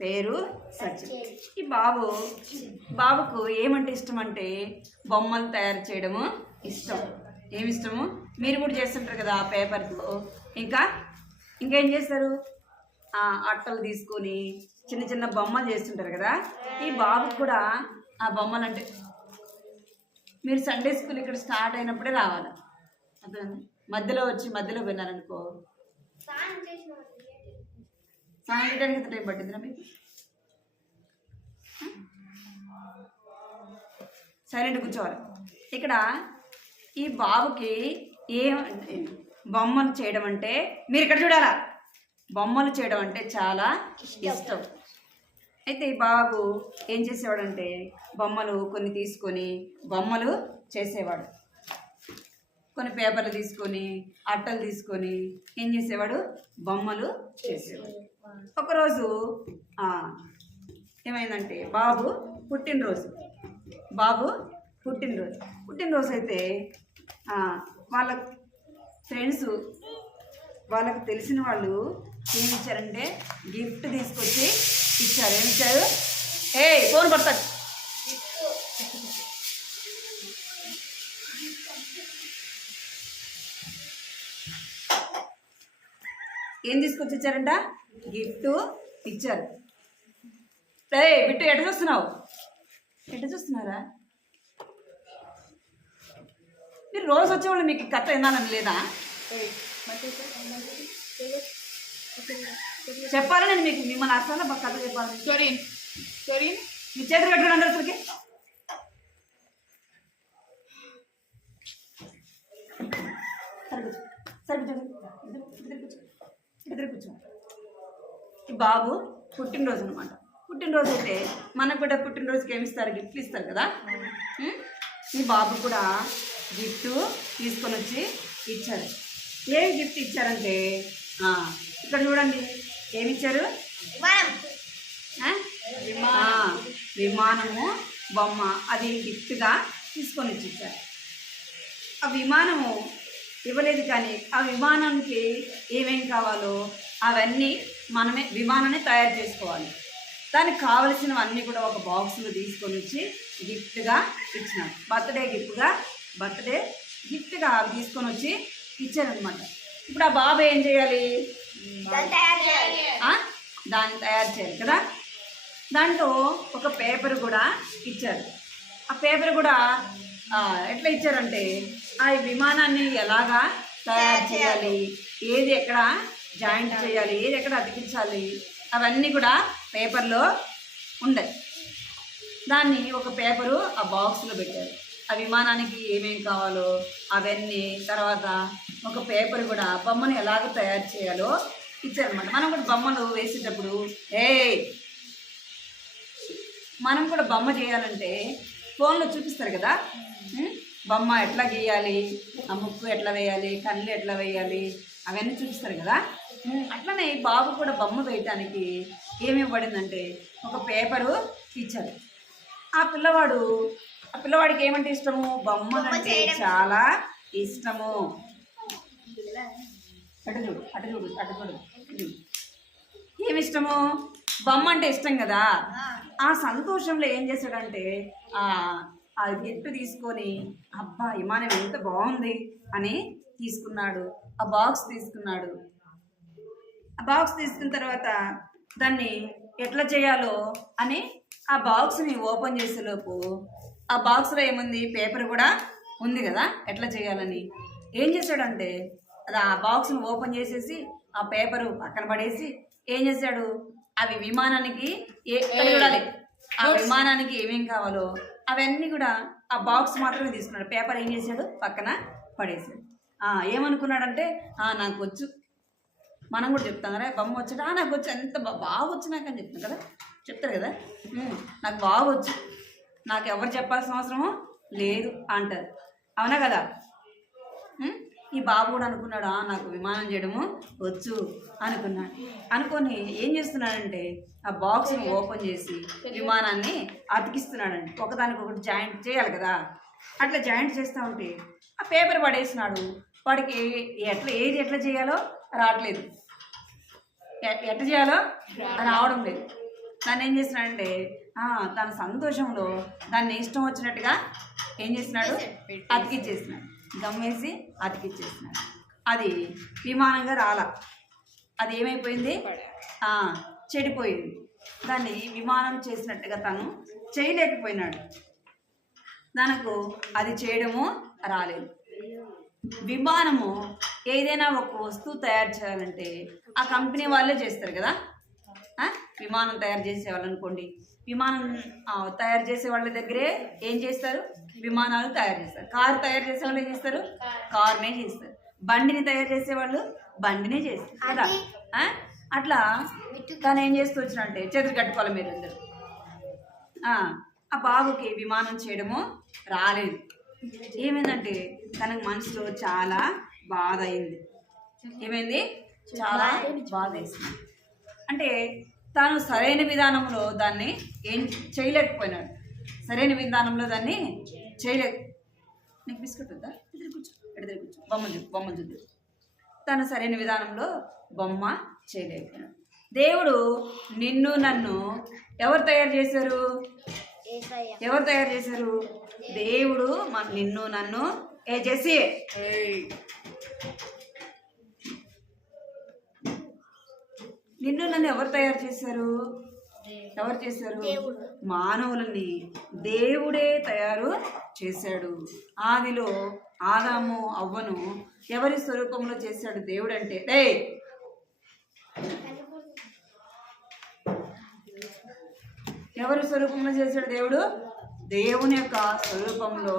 పేరు సచిన్. ఈ బాబుకు ఏమంటే ఇష్టం అంటే బొమ్మలు తయారు చేయడము ఇష్టం. ఏమి ఇష్టము? మీరు కూడా చేస్తుంటారు కదా ఆ పేపర్తో. ఇంకేం చేస్తారు? అట్టలు తీసుకొని చిన్న చిన్న బొమ్మలు చేస్తుంటారు కదా. ఈ బాబుకు కూడా ఆ బొమ్మలు అంటే మీరు సండే స్కూల్ ఇక్కడ స్టార్ట్ అయినప్పుడే రావాలి. అర్థమైంది? మధ్యలో విన్నారనుకో స్నానం చేయడానికి ఎంత టైం పట్టిందిరా మీకు? సైలెంట్ కూర్చోవాలి. ఇక్కడ ఈ బాబుకి బొమ్మలు చేయడం అంటే, మీరు ఇక్కడ చూడాలా, బొమ్మలు చేయడం అంటే చాలా ఇష్టం. అయితే ఈ బాబు ఏం చేసేవాడంటే బొమ్మలు కొన్ని తీసుకొని బొమ్మలు చేసేవాడు. కొన్ని పేపర్లు తీసుకొని అట్టలు తీసుకొని ఏం చేసేవాడు? బొమ్మలు చేసేవాడు. ఒకరోజు ఏమైందంటే బాబు పుట్టినరోజు అయితే వాళ్ళ ఫ్రెండ్స్, వాళ్ళకు తెలిసిన వాళ్ళు ఏమి ఇచ్చారంటే గిఫ్ట్ తీసుకొచ్చి ఇచ్చారు. ఏమి ఇచ్చారు? ఫోన్ పడతాడు. ఏం తీసుకొచ్చి ఇచ్చారంట? గిఫ్ట్ ఇచ్చారు. బిట్టు ఎట చూస్తున్నారా? మీరు రోజు వచ్చేవాళ్ళు మీకు కథ వినాలని లేదా? చెప్పాలి. నేను మీకు మిమ్మల్ని అసలు కథ చెప్పాలి. మీ చేతులు పెట్టుకుని అందరు అసలుకి కూర్చో. ఈ బాబు పుట్టినరోజు అనమాట. పుట్టినరోజు అయితే మనకు కూడా పుట్టినరోజుకి ఏమి ఇస్తారు? గిఫ్ట్లు ఇస్తారు కదా. ఈ బాబు కూడా గిఫ్ట్ తీసుకొని వచ్చి ఇచ్చారు. ఏమి గిఫ్ట్ ఇచ్చారంటే ఇక్కడ చూడండి ఏమి ఇచ్చారు? విమానము బొమ్మ. అది గిఫ్ట్గా తీసుకొని వచ్చి ఇచ్చారు. ఆ విమానము ఇవ్వలేదు, కానీ ఆ విమానానికి ఏమేం కావాలో అవన్నీ మనమే విమానాన్ని తయారు చేసుకోవాలి. దానికి కావలసినవన్నీ కూడా ఒక బాక్స్లో తీసుకొని వచ్చి గిఫ్ట్గా ఇచ్చినాడు. బర్త్డే గిఫ్ట్గా తీసుకొని వచ్చి ఇచ్చారనమాట. ఇప్పుడు ఆ బాబు ఏం చేయాలి? దాన్ని తయారు చేయాలి కదా. దాంట్లో ఒక పేపర్ కూడా ఇచ్చారు. ఆ పేపర్ కూడా ఎట్లా ఇచ్చారంటే ఆ విమానాన్ని ఎలాగా తయారు చేయాలి, ఏది ఎక్కడ జాయింట్ చేయాలి, ఏది ఎక్కడ అతికించాలి, అవన్నీ కూడా పేపర్లో ఉన్నాయి. దాన్ని ఒక పేపరు ఆ బాక్స్లో పెట్టారు. ఆ విమానానికి ఏమేమి కావాలో అవన్నీ, తర్వాత ఒక పేపర్ కూడా బొమ్మను ఎలాగ తయారు చేయాలో ఇచ్చారనమాట. మనం కూడా బొమ్మలు వేసేటప్పుడు మనం కూడా బొమ్మ చేయాలంటే ఫోన్లో చూపిస్తారు కదా, బొమ్మ ఎట్లా గీయాలి, ఆ ముక్కు ఎట్లా వేయాలి, కళ్ళు ఎట్లా వేయాలి, అవన్నీ చూపిస్తారు కదా. అట్లనే బాబు కూడా బొమ్మ వేయటానికి ఏమి ఇవ్వబడిందంటే ఒక పేపరు ఇచ్చారు. ఆ పిల్లవాడికి ఏమంటే ఇష్టము? బొమ్మలు అంటే చాలా ఇష్టము. అటు చూడు. ఏమి ఇష్టము? బొమ్మ అంటే ఇష్టం కదా. ఆ సంతోషంలో ఏం చేశాడంటే ఆ గిఫ్ట్ తీసుకొని అబ్బా విమానం ఎంత బాగుంది అని తీసుకున్నాడు. ఆ బాక్స్ తీసుకున్నాడు. ఆ బాక్స్ తీసుకున్న తర్వాత దాన్ని ఎట్లా చేయాలో అని ఆ బాక్స్ని ఓపెన్ చేసేలోపు ఆ బాక్స్లో ఏముంది? పేపర్ కూడా ఉంది కదా ఎట్లా చేయాలని. ఏం చేశాడంటే అది ఆ బాక్స్ని ఓపెన్ చేసేసి ఆ పేపరు పక్కన పడేసి ఏం చేశాడు? అవి విమానానికి చూడాలి, ఆ విమానానికి ఏమేం కావాలో అవన్నీ కూడా ఆ బాక్స్ మాత్రమే తీసుకున్నాడు. పేపర్ ఏం చేశాడు? పక్కన పడేసాడు. ఏమనుకున్నాడంటే నాకు వచ్చు. మనం కూడా చెప్తాం కదా, బొమ్మ వచ్చాడు, నాకు వచ్చు, ఎంత బాగా వచ్చు నాకు అని చెప్తాం కదా, చెప్తారు కదా, నాకు బాగా వచ్చు, నాకు ఎవరు చెప్పాల్సిన అవసరము లేదు అంటారు. అవునా కదా? ఈ బాబు కూడా అనుకున్నాడు నాకు విమానం చేయడము వచ్చు అనుకొని ఏం చేస్తున్నాడంటే ఆ బాక్స్ని ఓపెన్ చేసి విమానాన్ని అతికిస్తున్నాడండి. ఒకదానికొకటి జాయింట్ చేయాలి కదా. అట్లా జాయింట్ చేస్తూ ఉంటే ఆ పేపర్ పడేసినాడు. వాడికి ఎట్లా చేయాలో రావట్లేదు, ఎట్లా చేయాలో రావడం లేదు. తను ఏం చేస్తున్నాడంటే తన సంతోషంలో దాన్ని ఇష్టం వచ్చినట్టుగా ఏం చేస్తున్నాడు, అతికిచ్చేస్తున్నాడు. గమ్మేసి అతికిచ్చేస్తున్నాడు. అది విమానంగా రాలా, అది ఏమైపోయింది, చెడిపోయింది. దాన్ని విమానం చేసినట్టుగా తను చేయలేకపోయినాడు. తనకు అది చేయడము రాలేదు. విమానము ఏదైనా ఒక వస్తువు తయారు చేయాలంటే ఆ కంపెనీ వాళ్ళే చేస్తారు కదా. విమానం తయారు చేసే వాళ్ళు అనుకోండి, విమానం తయారు చేసే వాళ్ళ దగ్గరే ఏం చేస్తారు, విమానాలు తయారు చేస్తారు. కారు తయారు చేసే వాళ్ళు ఏం చేస్తారు, కారునే చేస్తారు. బండిని తయారు చేసేవాళ్ళు బండినే చేస్తారు కదా. అట్లా తను ఏం చేస్తూ వచ్చినంటే చేతులు కట్టుకోవాలి మీరు అందరు. ఆ బాబుకి విమానం చేయడము రాలేదు. ఏమైందంటే తనకు మనసులో చాలా బాధ అయింది. ఏమైంది, చాలా బాధ వేసింది. అంటే తాను సరైన విధానంలో దాన్ని ఏం చేయలేకపోయినాడు. సరైన విధానంలో దాన్ని చేయలేదు. నీకు బిస్కెట్ వద్దా, ఎదురు కూర్చో, ఎదురు కూర్చో, బొమ్మ చూద్దు. తను సరైన విధానంలో బొమ్మ చేయలేకపోయినాడు. దేవుడు నిన్ను నన్ను ఎవరు తయారు చేశారు, ఎవరు తయారు చేశారు, దేవుడు నిన్ను నన్ను చేసి నిన్ను నన్ను ఎవరు తయారు చేశారు, ఎవరు చేశారు, మానవులని దేవుడే తయారు చేశాడు. ఆదిలో ఆదాము అవ్వను ఎవరి స్వరూపంలో చేశాడు దేవుడు అంటే, ఎవరి స్వరూపంలో చేశాడు దేవుడు, దేవుని యొక్క స్వరూపంలో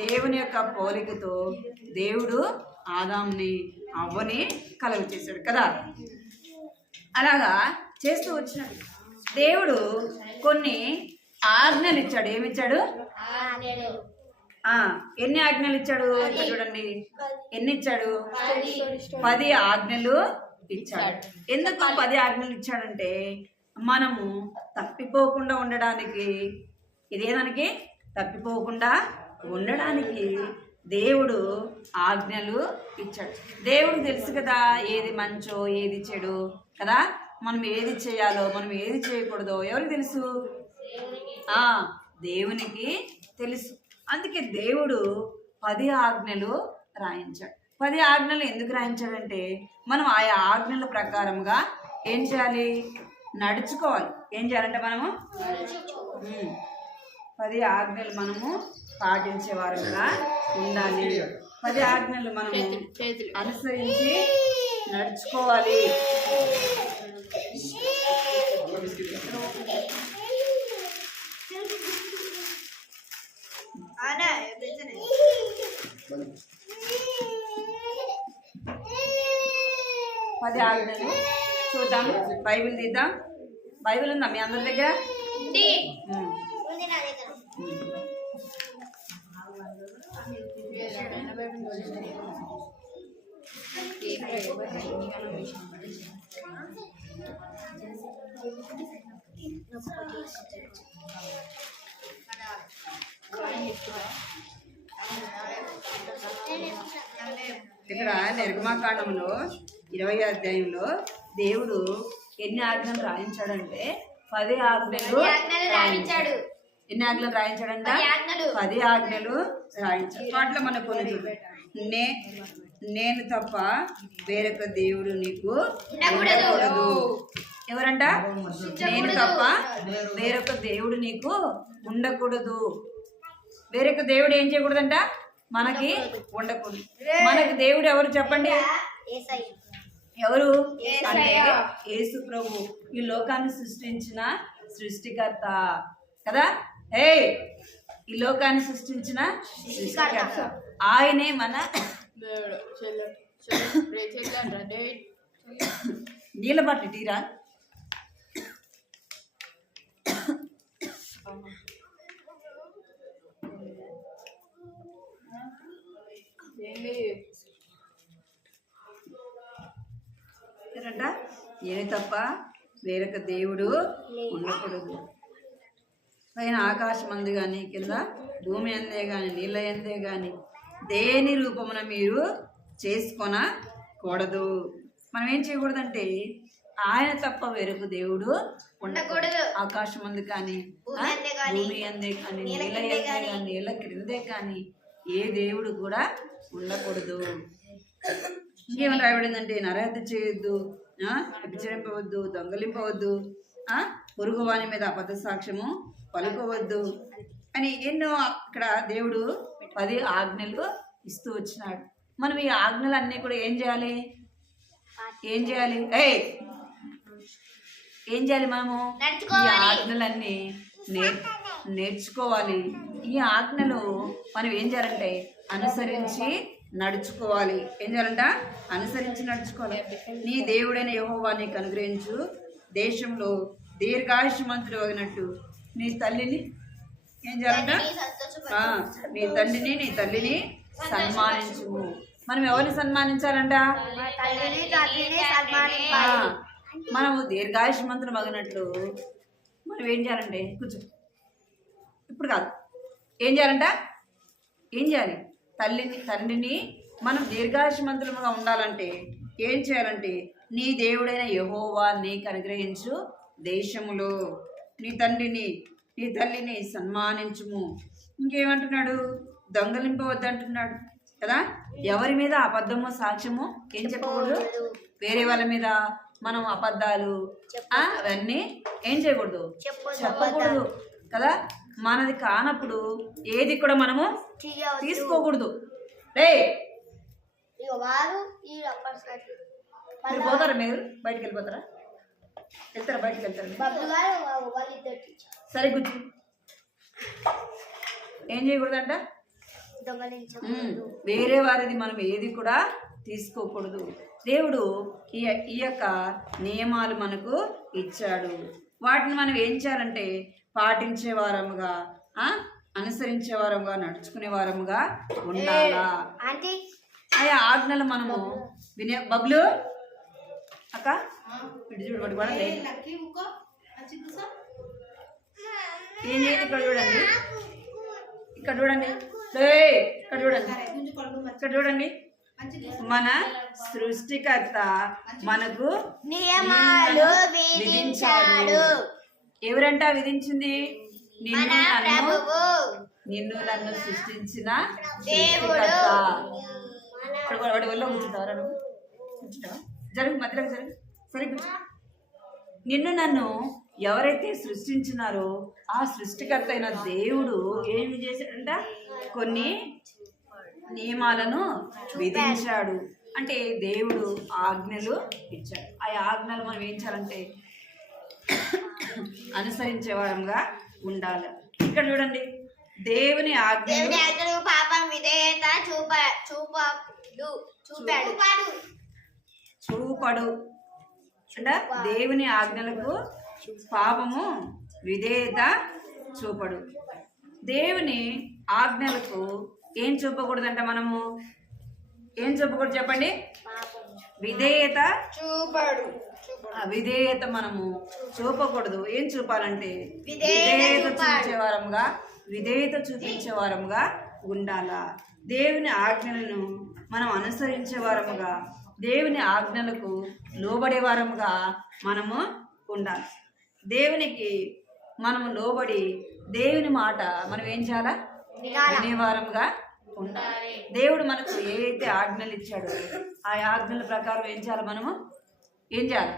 దేవుని యొక్క పోలికతో దేవుడు ఆదాంని అవ్వని కలుగ చేశాడు కదా. అలాగా చేస్తూ వచ్చినాడు. దేవుడు కొన్ని ఆజ్ఞలు ఇచ్చాడు. ఏమిచ్చాడు, ఎన్ని ఆజ్ఞలు ఇచ్చాడు చూడండి. ఎన్ని ఇచ్చాడు, 10 ఆజ్ఞలు ఇచ్చాడు. ఎందుకు 10 ఆజ్ఞలు ఇచ్చాడంటే మనము తప్పిపోకుండా ఉండడానికి, ఇదేదానికి తప్పిపోకుండా ఉండడానికి దేవుడు ఆజ్ఞలు ఇచ్చాడు. దేవుడు తెలుసు కదా ఏది మంచో ఏది చెడు కదా. మనం ఏది చేయాలో మనం ఏది చేయకూడదో ఎవరికి తెలుసు, దేవునికి తెలుసు. అందుకే దేవుడు 10 ఆజ్ఞలు రాయించాడు. 10 ఆజ్ఞలు ఎందుకు రాయించాడంటే మనం ఆయా ఆజ్ఞల ప్రకారంగా ఏం చేయాలి, నడుచుకోవాలి. ఏం చేయాలంటే మనము 10 ఆజ్ఞలు మనము పాటించే వారుగా ఉండాలి. 10 ఆజ్ఞలు మనము అనుసరించి నడుచుకోవాలి. పది ఆజ్ఞలు చూద్దాం. బైబిల్ తీద్దాం. బైబిల్ ఉందా మీ అందరి దగ్గర? ఇక్కడ నిర్గమాకాండంలో 20వ అధ్యాయంలో దేవుడు ఎన్ని ఆజ్ఞలు రాయించాడంటే 10 ఆజ్ఞలు రాయించాడు. ఎన్ని ఆజ్ఞలు రాయించాడంట? 10 ఆజ్ఞలు రాయించాడు. వాటిలో మనకు కొన్ని నేను తప్ప వేరొక దేవుడు నీకు ఉండకూడదు. ఎవరంట? నేను తప్ప వేరొక దేవుడు నీకు ఉండకూడదు. వేరొక దేవుడు ఏం చేయకూడదంట? మనకి ఉండకూడదు. మనకి దేవుడు ఎవరు చెప్పండి? ఎవరు అంటే యేసు ప్రభు, ఈ లోకాన్ని సృష్టించిన సృష్టికర్త కదా. ఈ లోకాన్ని సృష్టించిన సృష్టికర్త ఆయనే మన నీళ్ళ బట్టలు తీరా. ఏంటంట? నేను తప్ప వేరొక దేవుడు ఉండకూడదు. పైన ఆకాశం అందు కానీ కింద భూమి అందే కానీ నీళ్ళ అందే కానీ దేని రూపమున మీరు చేసుకొనకూడదు. మనం ఏం చేయకూడదంటే ఆయన తప్ప వేరొక దేవుడు ఉండకూడదు. ఆకాశం అందు కానీ భూమి అందే కానీ, భూమి అందే కానీ నేల నేల కిందే అందే కానీ, కానీ నేల క్రిందే కానీ ఏ దేవుడు కూడా ఉండకూడదు. ఇంకేమైనా రాయబడిందంటే నరహత్య చేయొద్దు, వ్యభిచరింపవద్దు, దొంగలింపవద్దు, పొరుగు వాని మీద అబద్ధ సాక్ష్యము పలుకోవద్దు అని ఎన్నో అక్కడ దేవుడు 10 ఆజ్ఞలు ఇస్తూ వచ్చినాడు. మనం ఈ ఆజ్ఞలన్నీ కూడా ఏం చేయాలి? ఏం చేయాలి? ఏం చేయాలి? మనము ఈ ఆజ్ఞలన్నీ నేర్చుకోవాలి. ఈ ఆజ్ఞలు మనం ఏం చేయాలంటే అనుసరించి నడుచుకోవాలి. ఏం చేయాలంట? అనుసరించి నడుచుకోవాలి. నీ దేవుడైన యెహోవా నీకు అనుగ్రహించు దేశంలో దీర్ఘాయుష్మంతుడు అయినట్టు నీ తల్లిని ఏం చేయాలంట? నీ తండ్రిని నీ తల్లిని సన్మానించుము. మనం ఎవరిని సన్మానించాలంట? మనము దీర్ఘాయుష్మంతుడు మగినట్లు మనం ఏం చేయాలంటే కూర్చో, ఇప్పుడు కాదు, ఏం చేయాలంట? ఏం చేయాలి? తండ్రిని మనం దీర్ఘాయుష్మంతులుగా ఉండాలంటే ఏం చేయాలంటే నీ దేవుడైన యెహోవా నీకు అనుగ్రహించు దేశములో నీ తండ్రిని నీ తల్లిని సన్మానించుము. ఇంకేమంటున్నాడు? దొంగలింపవద్దు అంటున్నాడు కదా. ఎవరి మీద అబద్ధము సాక్ష్యము ఏం చెప్పకూడదు? వేరే వాళ్ళ మీద మనం అబద్ధాలు అవన్నీ ఏం చేయకూడదు, చెప్పకూడదు కదా. మనది కానప్పుడు ఏది కూడా మనము తీసుకోకూడదు. మీరు పోతారా? మీరు బయటకు వెళ్ళిపోతారా? బయటకు వెళ్తారా? సరే కూర్చో. ఏం చేయకూడదంట? వేరే వారిది మనం ఏది కూడా తీసుకోకూడదు. దేవుడు ఈ యొక్క నియమాలు మనకు ఇచ్చాడు. వాటిని మనం ఏం చేయాలంటే పాటించే వారముగా, అనుసరించే వారముగా, నడుచుకునే వారముగా ఉండాలా. ఆయా ఆజ్ఞలు మనము వినే బబ్లు అక్క ఇటు చూడబడి కూడా ఏం చేయాలి? ఇక్కడ చూడండి, ఇక్కడ చూడండి, ఇక్కడ చూడండి, ఇక్కడ చూడండి. మన సృష్టికర్త మనకు నియమాలు విధించాడు. ఎవరంట విధించింది? నిన్ను నన్ను సృష్టించిన సృష్టికర్త. వాడి వల్ల కూర్చుంటారా? నువ్వు కూర్చుంటావా? జరుగు, మధ్యలో జరుగు. సరే కూర్చో. నిన్ను నన్ను ఎవరైతే సృష్టించినారో ఆ సృష్టికర్త అయిన దేవుడు ఏమి చేశాడంట? కొన్ని నియమాలను విధించాడు. అంటే దేవుడు ఆజ్ఞలు ఇచ్చాడు. ఆ ఆజ్ఞలు మనం ఏం చేయాలంటే అనుసరించే వారంగా ఉండాలి. ఇక్కడ చూడండి, దేవుని ఆజ్ఞలు పాపం విధేయత చూపడు అంట. దేవుని ఆజ్ఞలకు పాపము విధేయత చూపడు. దేవుని ఆజ్ఞలకు ఏం చూపకూడదంట? మనము ఏం చూపకూడదు చెప్పండి? విధేయత చూపడు. విధేయత మనము చూపకూడదు. ఏం చూపాలంటే విధేయత చూపించేవారంగా, విధేయత చూపించేవారంగా ఉండాలా. దేవుని ఆజ్ఞలను మనం అనుసరించే వారముగా, దేవుని ఆజ్ఞలకు లోబడే వారముగా మనము ఉండాలి. దేవునికి మనము లోబడి దేవుని మాట మనం ఏం చేయాలా? వినేవారముగా ఉండాలి. దేవుడు మనకు ఏదైతే ఆజ్ఞలు ఇచ్చాడో ఆ ఆజ్ఞల ప్రకారం ఏం చేయాలి? మనము ఏం చేయాలి?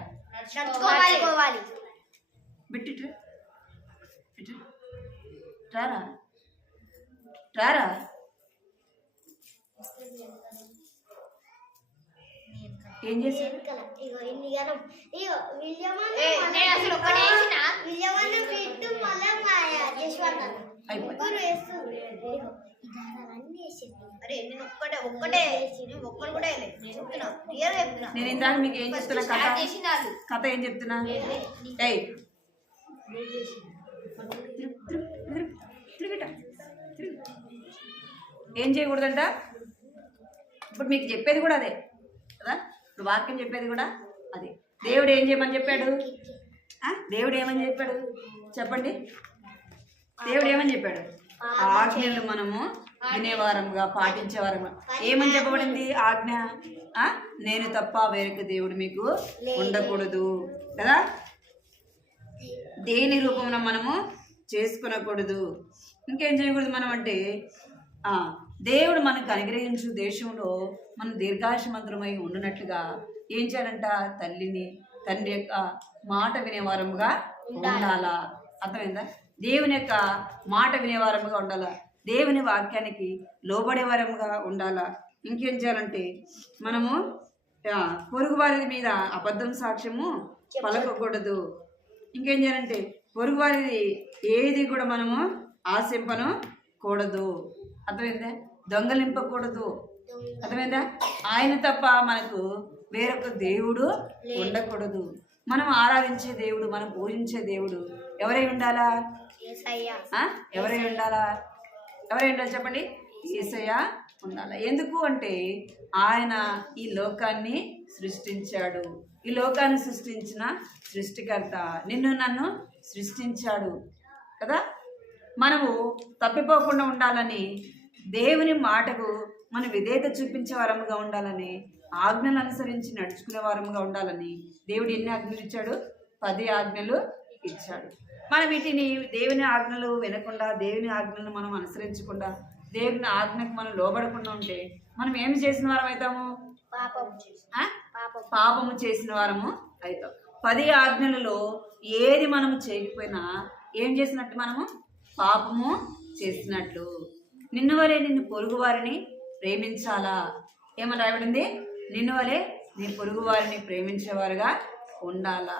బిట్టు రారా రారా. ఏం చేశాడు? నేను ఇందాక మీకు ఏం చెప్తున్నా? కథ ఏం చెప్తున్నా? ఏం చేయకూడదంట? ఇప్పుడు మీకు చెప్పేది కూడా అదే కదా. ఇప్పుడు వాక్యం చెప్పేది కూడా అదే. దేవుడు ఏం చేయమని చెప్పాడు? దేవుడు ఏమని చెప్పాడు చెప్పండి? దేవుడు ఏమని చెప్పాడు? ఆజ్ఞలు మనము వినేవారంగా, పాటించేవారంగా. ఏమని చెప్పబడింది ఆజ్ఞ? నేను తప్ప వేరొక దేవుడు మీకు ఉండకూడదు. కదా. దేని రూపమున మనము చేసుకునకూడదు. ఇంకేం చేయకూడదు మనం అంటే దేవుడు మనకు అనుగ్రహించు దేశంలో మనం దీర్ఘాయుషమంతులమై ఉండునట్లుగా ఏం చేయాలంట, తల్లిని తండ్రి యొక్క మాట వినేవారముగా ఉండాలా. అర్థమైందా? దేవుని యొక్క మాట వినేవారముగా ఉండాలా, దేవుని వాక్యానికి లోబడేవారముగా ఉండాలా. ఇంకేం చేయాలంటే మనము పొరుగు వారి మీద అబద్ధం సాక్ష్యము పలకకూడదు. ఇంకేం చేయాలంటే పొరుగు వారిది ఏది కూడా మనము ఆశింపను కూడదు. అర్థమైందా? దొంగలింపకూడదు. అర్థమైందా? ఆయన తప్ప మనకు వేరొక దేవుడు ఉండకూడదు. మనం ఆరాధించే దేవుడు, మనం పూజించే దేవుడు ఎవరై ఉండాలా? ఎవరై ఉండాలా? ఎవరై ఉండాలి చెప్పండి? యేసయ్య ఉండాలి. ఎందుకు అంటే ఆయన ఈ లోకాన్ని సృష్టించాడు. ఈ లోకాన్ని సృష్టించిన సృష్టికర్త నిన్ను నన్ను సృష్టించాడు కదా. మనము తప్పిపోకుండా ఉండాలని, దేవుని మాటకు మనం విధేయత చూపించే వారముగా ఉండాలని, ఆజ్ఞలు అనుసరించి నడుచుకునే వారముగా ఉండాలని దేవుడు ఎన్ని ఆజ్ఞలు ఇచ్చాడు? 10 ఆజ్ఞలు ఇచ్చాడు. మనం వీటిని దేవుని ఆజ్ఞలు వినకుండా, దేవుని ఆజ్ఞలను మనం అనుసరించకుండా, దేవుని ఆజ్ఞకు మనం లోబడకుండా ఉంటే మనం ఏమి చేసిన వారం అవుతాము? పాపము చేసిన వారము అవుతాం. 10 ఆజ్ఞలలో ఏది మనము చేయకపోయినా ఏం చేసినట్టు? మనము పాపము చేసినట్లు. నిన్ను వలె నిన్ను పొరుగు వారిని ప్రేమించాలా. ఏమని రాయబడింది? నిన్ను వలె నీ పొరుగు వారిని ప్రేమించేవారుగా ఉండాలా.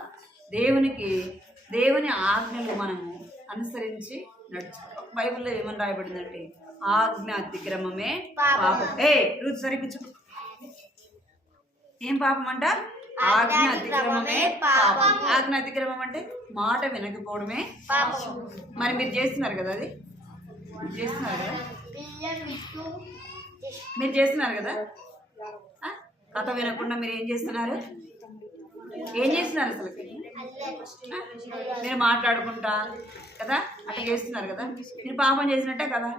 దేవుని ఆజ్ఞలు మనము అనుసరించి నడుచుకోవాలి. బైబిల్లో ఏమని రాయబడిందంటే ఆజ్ఞ అతిక్రమమే పాపం. రూతు సరిపించు. ఏం పాపం అంట? ఆజ్ఞ అతిక్రమమే పాపం. ఆజ్ఞ అతిక్రమం అంటే మాట వినకపోవడమే పాపం. మరి మీరు చేస్తున్నారు కదా, అది చేస్తున్నారు కదా, మీరు చేస్తున్నారు కదా. కథ వినకుండా మీరు ఏం చేస్తున్నారు? ఏం చేస్తున్నారు అసలు? మీరు మాట్లాడుకుంటా కదా అట్లా చేస్తున్నారు కదా. మీరు పాపం చేసినట్టే కదా.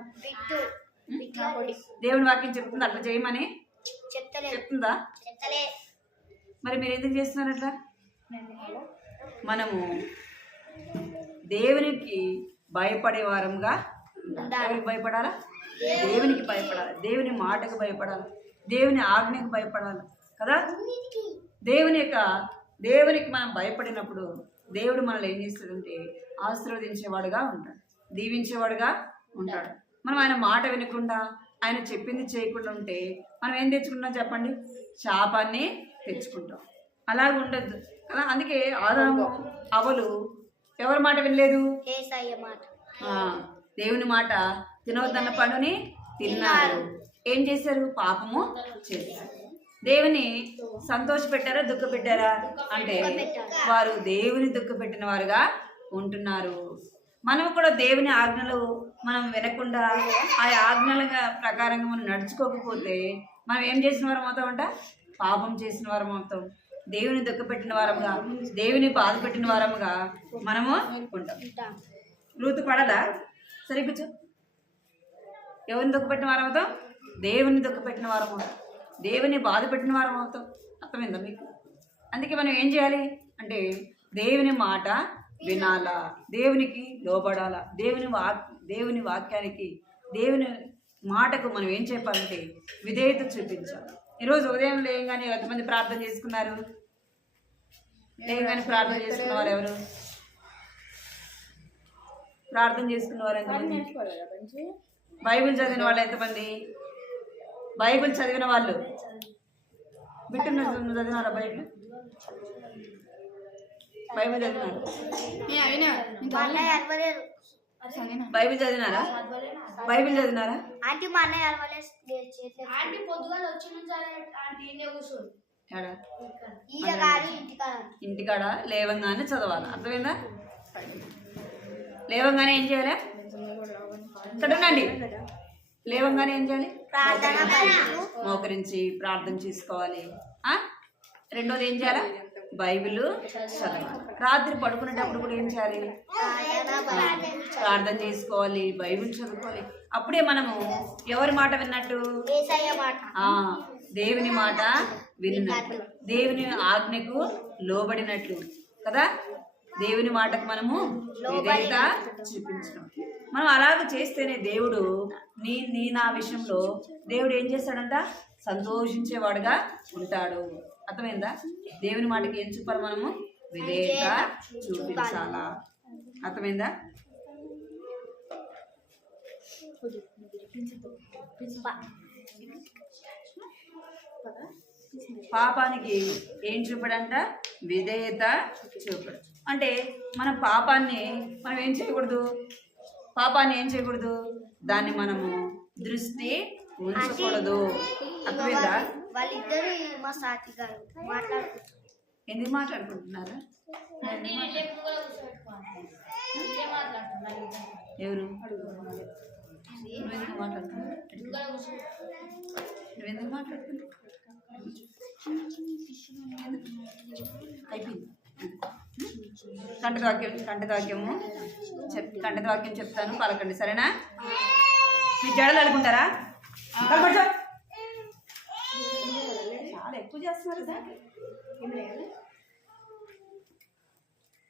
దేవుని వాక్యం చెప్తుంది అట్లా చేయమని చెప్తుందా? మరి మీరు ఎందుకు చేస్తున్నారు అట్లా? మనము దేవునికి భయపడే వారంగా, ఎవరికి భయపడాలా? దేవునికి భయపడాలి, దేవుని మాటకు భయపడాలి, దేవుని ఆజ్ఞకు భయపడాలి కదా. దేవునికి మనం భయపడినప్పుడు దేవుడు మనల్ని ఏం చేస్తాడంటే ఆశీర్వదించేవాడుగా ఉంటాడు, దీవించేవాడుగా ఉంటాడు. మనం ఆయన మాట వినకుండా, ఆయన చెప్పింది చేయకుండా ఉంటే మనం ఏం తెచ్చుకుంటాం చెప్పండి? శాపాన్ని తెచ్చుకుంటాం. అలాగ ఉండద్దు కదా. అందుకే ఆదాము అవలు ఎవరి మాట వినలేదు? దేవుని మాట తినవద్దన్న పండుని తిన్నారు. ఏం చేశారు? పాపము చేశారు. దేవుని సంతోష పెట్టారా, దుఃఖ పెట్టారా అంటే వారు దేవుని దుఃఖ పెట్టిన వారుగా ఉంటున్నారు. మనం కూడా దేవుని ఆజ్ఞలు మనం వినకుండా, ఆ ఆజ్ఞల ప్రకారంగా మనం నడుచుకోకపోతే మనం ఏం చేసిన వారం అవుతామంట? పాపం చేసిన వారం అవుతాం. దేవుని దుఃఖ పెట్టిన వారముగా, దేవుని బాధ పెట్టిన వారముగా మనము ఉంటాం. రూతు పడదా? సరిపించు. ఎవరిని దుఃఖ పెట్టిన వారం అవుతాం? దేవుని దుఃఖ పెట్టిన వారం అవుతాం, దేవుని బాధ పెట్టిన వారం అవుతాం. అర్థమైందా మీకు? అందుకే మనం ఏం చేయాలి అంటే దేవుని మాట వినాలా, దేవునికి లోబడాలా, దేవుని వాక్యానికి, దేవుని మాటకు మనం ఏం చెప్పాలంటే విధేయత చూపించాలి. ఈరోజు ఉదయం లేయంగానే ఎంతమంది ప్రార్థన చేసుకున్నారు? లేయంగానే ప్రార్థన చేసుకున్నవారు ఎవరు? ప్రార్థన చేసుకున్నవారు ఎంతమంది? బైబిల్ చదివిన వాళ్ళు ఎంతమంది? బైబిల్ చదివిన వాళ్ళు బిట్టున్న చదివినారా? బైబిల్ చదివినారు? బైబిల్ చదివినారా? బైబిల్ చదివినారా? ఇంటికాడ లేవంగానే చదవాలి. అర్థమైందా? లేవంగానే ఏం చేయాలి? చదవండి. లేవంగానే ఏం చేయాలి? మోకరించి ప్రార్థన చేసుకోవాలి. రెండోది ఏం చేయాలి? బైబిల్ చదవాలి. రాత్రి పడుకునేటప్పుడు కూడా ఏం చేయాలి? ప్రార్థన చేసుకోవాలి, బైబిల్ చదువుకోవాలి. అప్పుడే మనము ఎవరి మాట విన్నట్టు? దేవుని మాట విన్నట్టు, దేవుని ఆజ్ఞకు లోబడినట్లు. కదా. దేవుని మాటకు మనము విధేయత చూపించడం. మనం అలాగ చేస్తేనే దేవుడు నా విషయంలో దేవుడు ఏం చేస్తాడంట, సంతోషించేవాడుగా ఉంటాడు. అర్థమైందా? దేవుని మాటకి ఏం చూపాలి, మనము విధేయత చూపించాలా. అర్థమైందా? పాపానికి ఏం చూపడంట, విధేయత చూపడు. అంటే మన పాపాన్ని మనం ఏం చేయకూడదు, దాన్ని మనము దృష్టి ఉంచకూడదు. అర్థమైందా? వాళ్ళిద్దరు మా సాటి గారు ఎందుకు మాట్లాడుకుంటున్నారా? ఎవరు నువ్వెందుకు మాట్లాడుతున్నావు? అయిపోయింది. కంఠవాక్యము చెప్తాను, పలకండి. సరేనా? మీ జడలు అనుకుంటారా? చాలా ఎక్కువ చేస్తున్నారు సార్.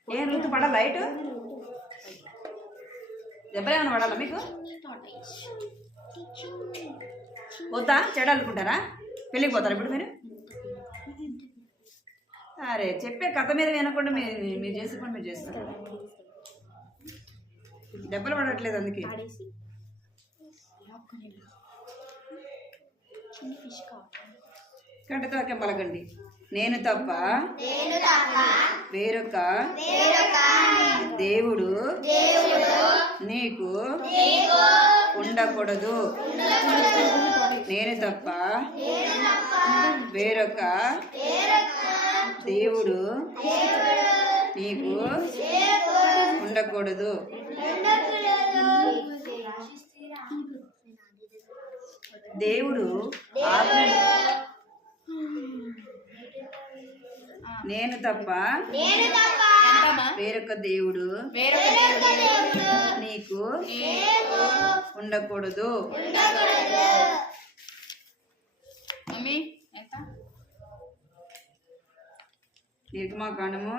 ఏం ఋతు పడాలి? లైట్ దెబ్బలేమన్నా పడాలా మీకు? పోతా చెడ అనుకుంటారా? పెళ్ళికి పోతారా ఇప్పుడు మీరు? అరే చెప్పే కథ మీద వినకుండా మీరు చేసే పని మీరు చేస్తారు. దెబ్బలు పడట్లేదు అందుకే. కంటతో పలకండి. నేను తప్ప వేరొక దేవుడు నీకు ఉండకూడదు. నేను తప్ప వేరొక దేవుడు నీకు ఉండకూడదు. దేవుడు ఆజ్ఞలు నేను తప్ప వేరొక దేవుడు నీకు ఉండకూడదు. నిర్గమాకాండము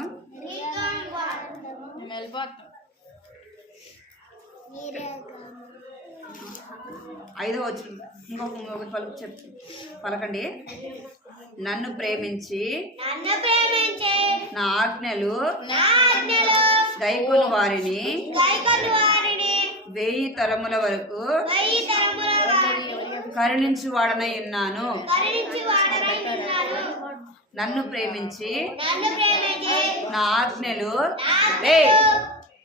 5వ వచనం ఇంకొక పలకండి. నన్ను ప్రేమించి నా ఆజ్ఞలు గైకొను వారిని 1000 తరముల వరకు కరుణించు వాడనై ఉన్నాను. నన్ను ప్రేమించి నా ఆజ్ఞలు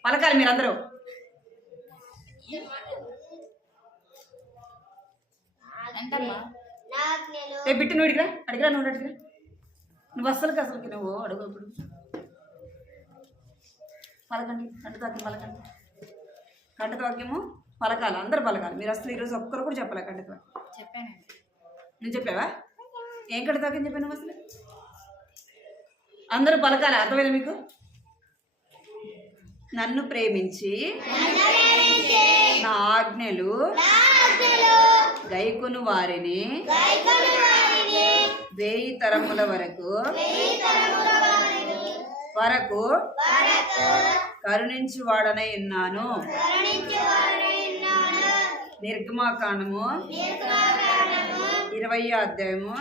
పలకాలి మీరందరూ. బిట్టు నువ్వు అడిగిరా నువ్వు అసలుకి నువ్వు అడుగు. ఇప్పుడు పలకండి. కంఠవాక్యము పలకాలి, అందరు పలకాలి. మీరు అసలు ఈరోజు ఒక్కరు కూడా చెప్పాలి కంఠవాక్యం. నువ్వు చెప్పావా? ఏం కంఠవాక్యం చెప్పాను నువ్వు? అసలు అందరూ పలకాలి. అర్థమైందా మీకు? నన్ను ప్రేమించి నా ఆజ్ఞలు గైకొను వారిని 1000 తరముల వరకు కరుణించు వాడనై ఉన్నాను. నిర్గమాకాండము 20వ అధ్యాయము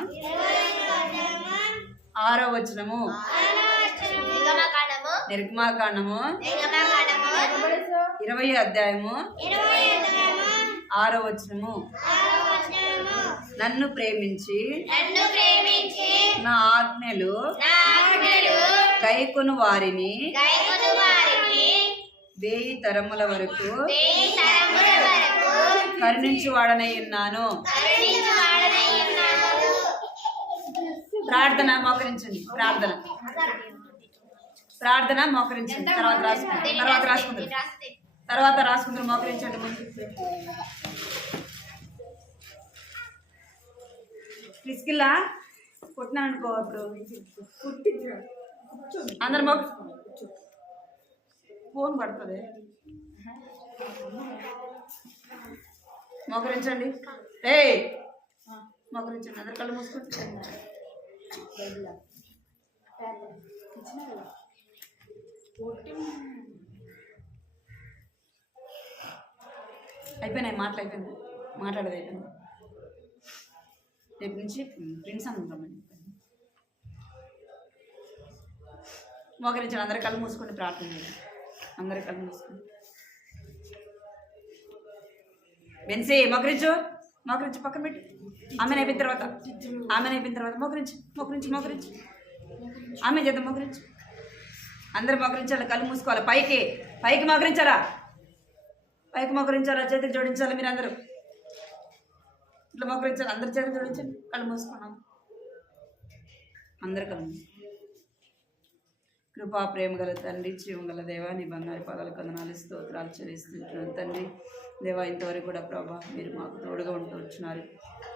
6వ వచనము. నిర్గమాకాండము 20వ అధ్యాయము 6వ వచనము. నన్ను ప్రేమించి నా ఆజ్ఞలు గైకొను వారిని 1000 తరముల వరకు కరుణించు వాడనై ఉన్నాను. ప్రార్థన మోకరించండి. ప్రార్థన మోకరించండి. తర్వాత రాసుకుంటారు. మోకరించండి. ముందు పిసికిల్లా కొట్టినా అనుకో. అప్పుడు అందరు ఫోన్ పడుతుంది. మోకరించండి. మోకరించండి. అందరు కళ్ళు మూసుకుంటారు. అయిపోయినాయి మాటలు, అయిపోయింది మాట్లాడేది అయిపోయింది. రేపు నుంచి ఫ్రెండ్స్ అనుకుంటామని మోకరించాడు. అందరి కళ్ళు మూసుకొని ప్రార్థన చేయాలి. అందరి కళ్ళు మూసుకొని బెన్సీ మోకరించు, మోకరించు పక్కన పెట్టి. ఆమె అయిపోయిన తర్వాత మోకరించు మోకరించు మోకరించు. ఆమె చేద్దాం మోకరించు. అందరు మోకరించాలి, కళ్ళు మూసుకోవాలి. పైకి పైకి మోకరించారా, పైకి మోకరించాలా, చేతులు జోడించాలి. మీరు అందరూ ఇట్లా మోకరించాలి. అందరి చేతులు జోడించండి, కళ్ళు మూసుకున్నాం. అందరు కళ్ళు మూసుకున్నాం. కృపా ప్రేమ గల తండ్రి, జీవం గల దేవా, నీ బంగారు పాదాలు కొందనాలు స్తోత్రాలు చెల్లిస్తున్నాను తండ్రి. దేవా, ఇంతవరకు కూడా ప్రభా మీరు మాకు తోడుగా ఉంటూ వచ్చినారు.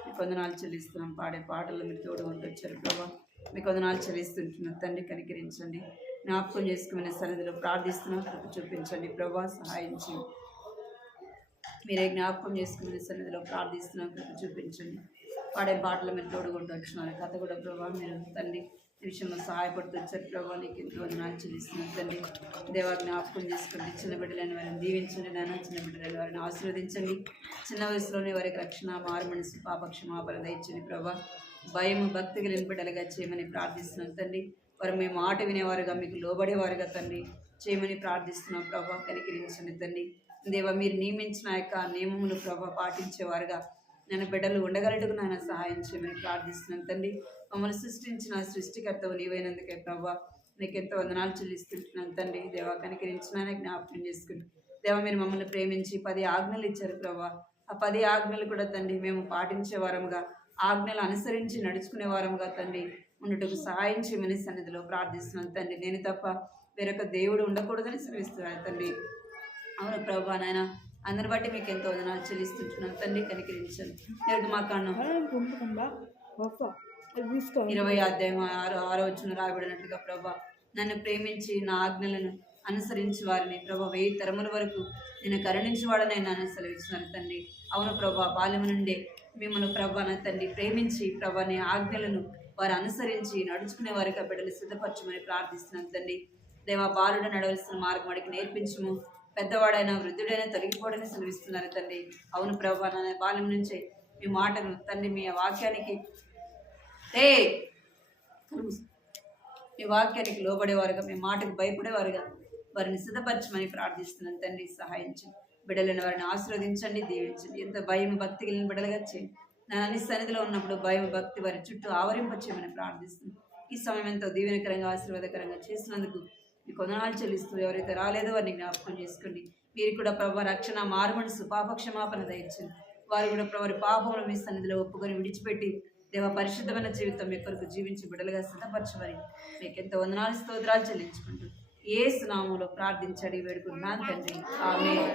మీ కొందనాలు చెల్లిస్తున్నాం. పాడే పాటలు మీరు తోడుగా ఉంటూ వచ్చారు ప్రభా. మీ కొందనాలు చెల్లిస్తుంటున్నాను తండ్రి. కనికరించండి, జ్ఞాపకం చేసుకునే సన్నిధిలో ప్రార్థిస్తున్నాం. కృప చూపించండి ప్రభా, సహాయించి మీరే జ్ఞాపకం చేసుకునే సన్నిధిలో ప్రార్థిస్తున్నాం. కృప చూపించండి. పాడే పాటలు మీరు తోడుకుంటూ వచ్చినారు. కథ కూడా ప్రభా మీరు తండ్రి ఈ విషయంలో సహాయపడుతూ వచ్చారు ప్రభా. నీకు ఎంతో వందనాలు చెల్లిస్తున్నాను తండ్రి. దేవా, జ్ఞాపకం చేసుకోండి. చిన్న బిడ్డలైన వారిని దీవించండి నాయన. చిన్న బిడ్డలైన వారిని ఆశీర్వదించండి. చిన్న వయసులోనే వారికి రక్షణ, మారు మనసు, పాపక్షమాపణ దయచండి ప్రభా. భయము భక్తి కలిగిన బిడ్డలుగా చేయమని ప్రార్థిస్తున్నాను తండ్రి. వారు మీ మాట వినేవారుగా, మీకు లోబడేవారుగా తండ్రి చేయమని ప్రార్థిస్తున్నాం ప్రభా. కనికరించండి తండ్రి. దేవా, మీరు నియమించిన యొక్క నియమములు ప్రభా పాటించేవారుగా నేను బిడ్డలు ఉండగలటుకు నాయన సహాయం చేయమని ప్రార్థిస్తున్నాను తండ్రి. మమ్మల్ని సృష్టించిన సృష్టికర్తవు నీవైనందుకే ప్రభా నీకు ఎంతో వందనాలు చెల్లిస్తుంటున్నాను తండ్రి. దేవా, కనికరించిన జ్ఞాపకం చేసుకుని దేవా, మీరు మమ్మల్ని ప్రేమించి 10 ఆజ్ఞలు ఇచ్చారు ప్రభా. ఆ 10 ఆజ్ఞలు కూడా తండ్రి మేము పాటించే వారముగా, ఆజ్ఞలు అనుసరించి నడుచుకునే వారముగా తండ్రి ఉండటకు సహాయం చేయమని సన్నిధిలో ప్రార్థిస్తున్నాను తండ్రి. నేను తప్ప వేరొక దేవుడు ఉండకూడదని సెలవిస్తున్నాను తండ్రి. అవును ప్రభా నాయన, అందరి బట్టి మీకు ఎంతో వందనాలు చెల్లిస్తుంటున్నాను తండ్రి. కనికరించండి. నేడు మా కన్ను 20 అధ్యాయం 6వ వచనం రాయబడినట్లుగా ప్రభా, నన్ను ప్రేమించి నా ఆజ్ఞలను అనుసరించి వారిని ప్రభా 1000 తరముల వరకు నేను కరుణించేవాడనై నన్ను సెలవిస్తున్నారు తండ్రి. అవును ప్రభా, బాల్యము నుండే మిమ్మల్ని ప్రభా నా తండ్రి ప్రేమించి ప్రభా నీ ఆజ్ఞలను వారు అనుసరించి నడుచుకునే వారికి బిడ్డలు సిద్ధపరచమని ప్రార్థిస్తున్నాను తండ్రి. దేవా, బాలుడు నడవలసిన మార్గం వాడికి నేర్పించము, పెద్దవాడైనా వృద్ధుడైనా తొలగిపోవడని సెలవిస్తున్నారు తండ్రి. అవును ప్రభా, నా బాల్యం నుంచే మీ మాటను తండ్రి, మీ వాక్యానికి మీ వాక్యానికి లోబడేవారుగా, మీ మాటకు భయపడేవారుగా వారిని సిద్ధపరచమని ప్రార్థిస్తున్నాను తండ్రి. సహాయించండి. బిడ్డలైన వారిని ఆశీర్వదించండి, దీవించండి. ఎంత భయం భక్తి కలిగిన బిడ్డలుగా చేయండి. నా అన్ని సన్నిధిలో ఉన్నప్పుడు భయం భక్తి వారి చుట్టూ ఆవరింపచేయమని ప్రార్థిస్తున్నాను. ఈ సమయం ఎంతో దీవెనకరంగా ఆశీర్వాదకరంగా చేసినందుకు మీకు వందనాలు చెల్లిస్తూ, ఎవరైతే రాలేదో వారిని జ్ఞాపకం చేసుకోండి. మీరు కూడా ప్రభు రక్షణ, మారు మనసు, పాపక్షమాపణ దయచండి. వారు కూడా ప్రభు పాపములు మీ సన్నిధిలో ఒప్పుకొని విడిచిపెట్టి దేవ పరిశుద్ధమైన జీవితం మీ కొరకు జీవించి బిడ్డలుగా సిద్ధపరచమని మీకు ఎంతో వందనాలు స్తోత్రాలు చెల్లించుకుంటూ యేసు నామములో ప్రార్థించడి వేడుకుంటున్నాను తండ్రి. ఆమేన్.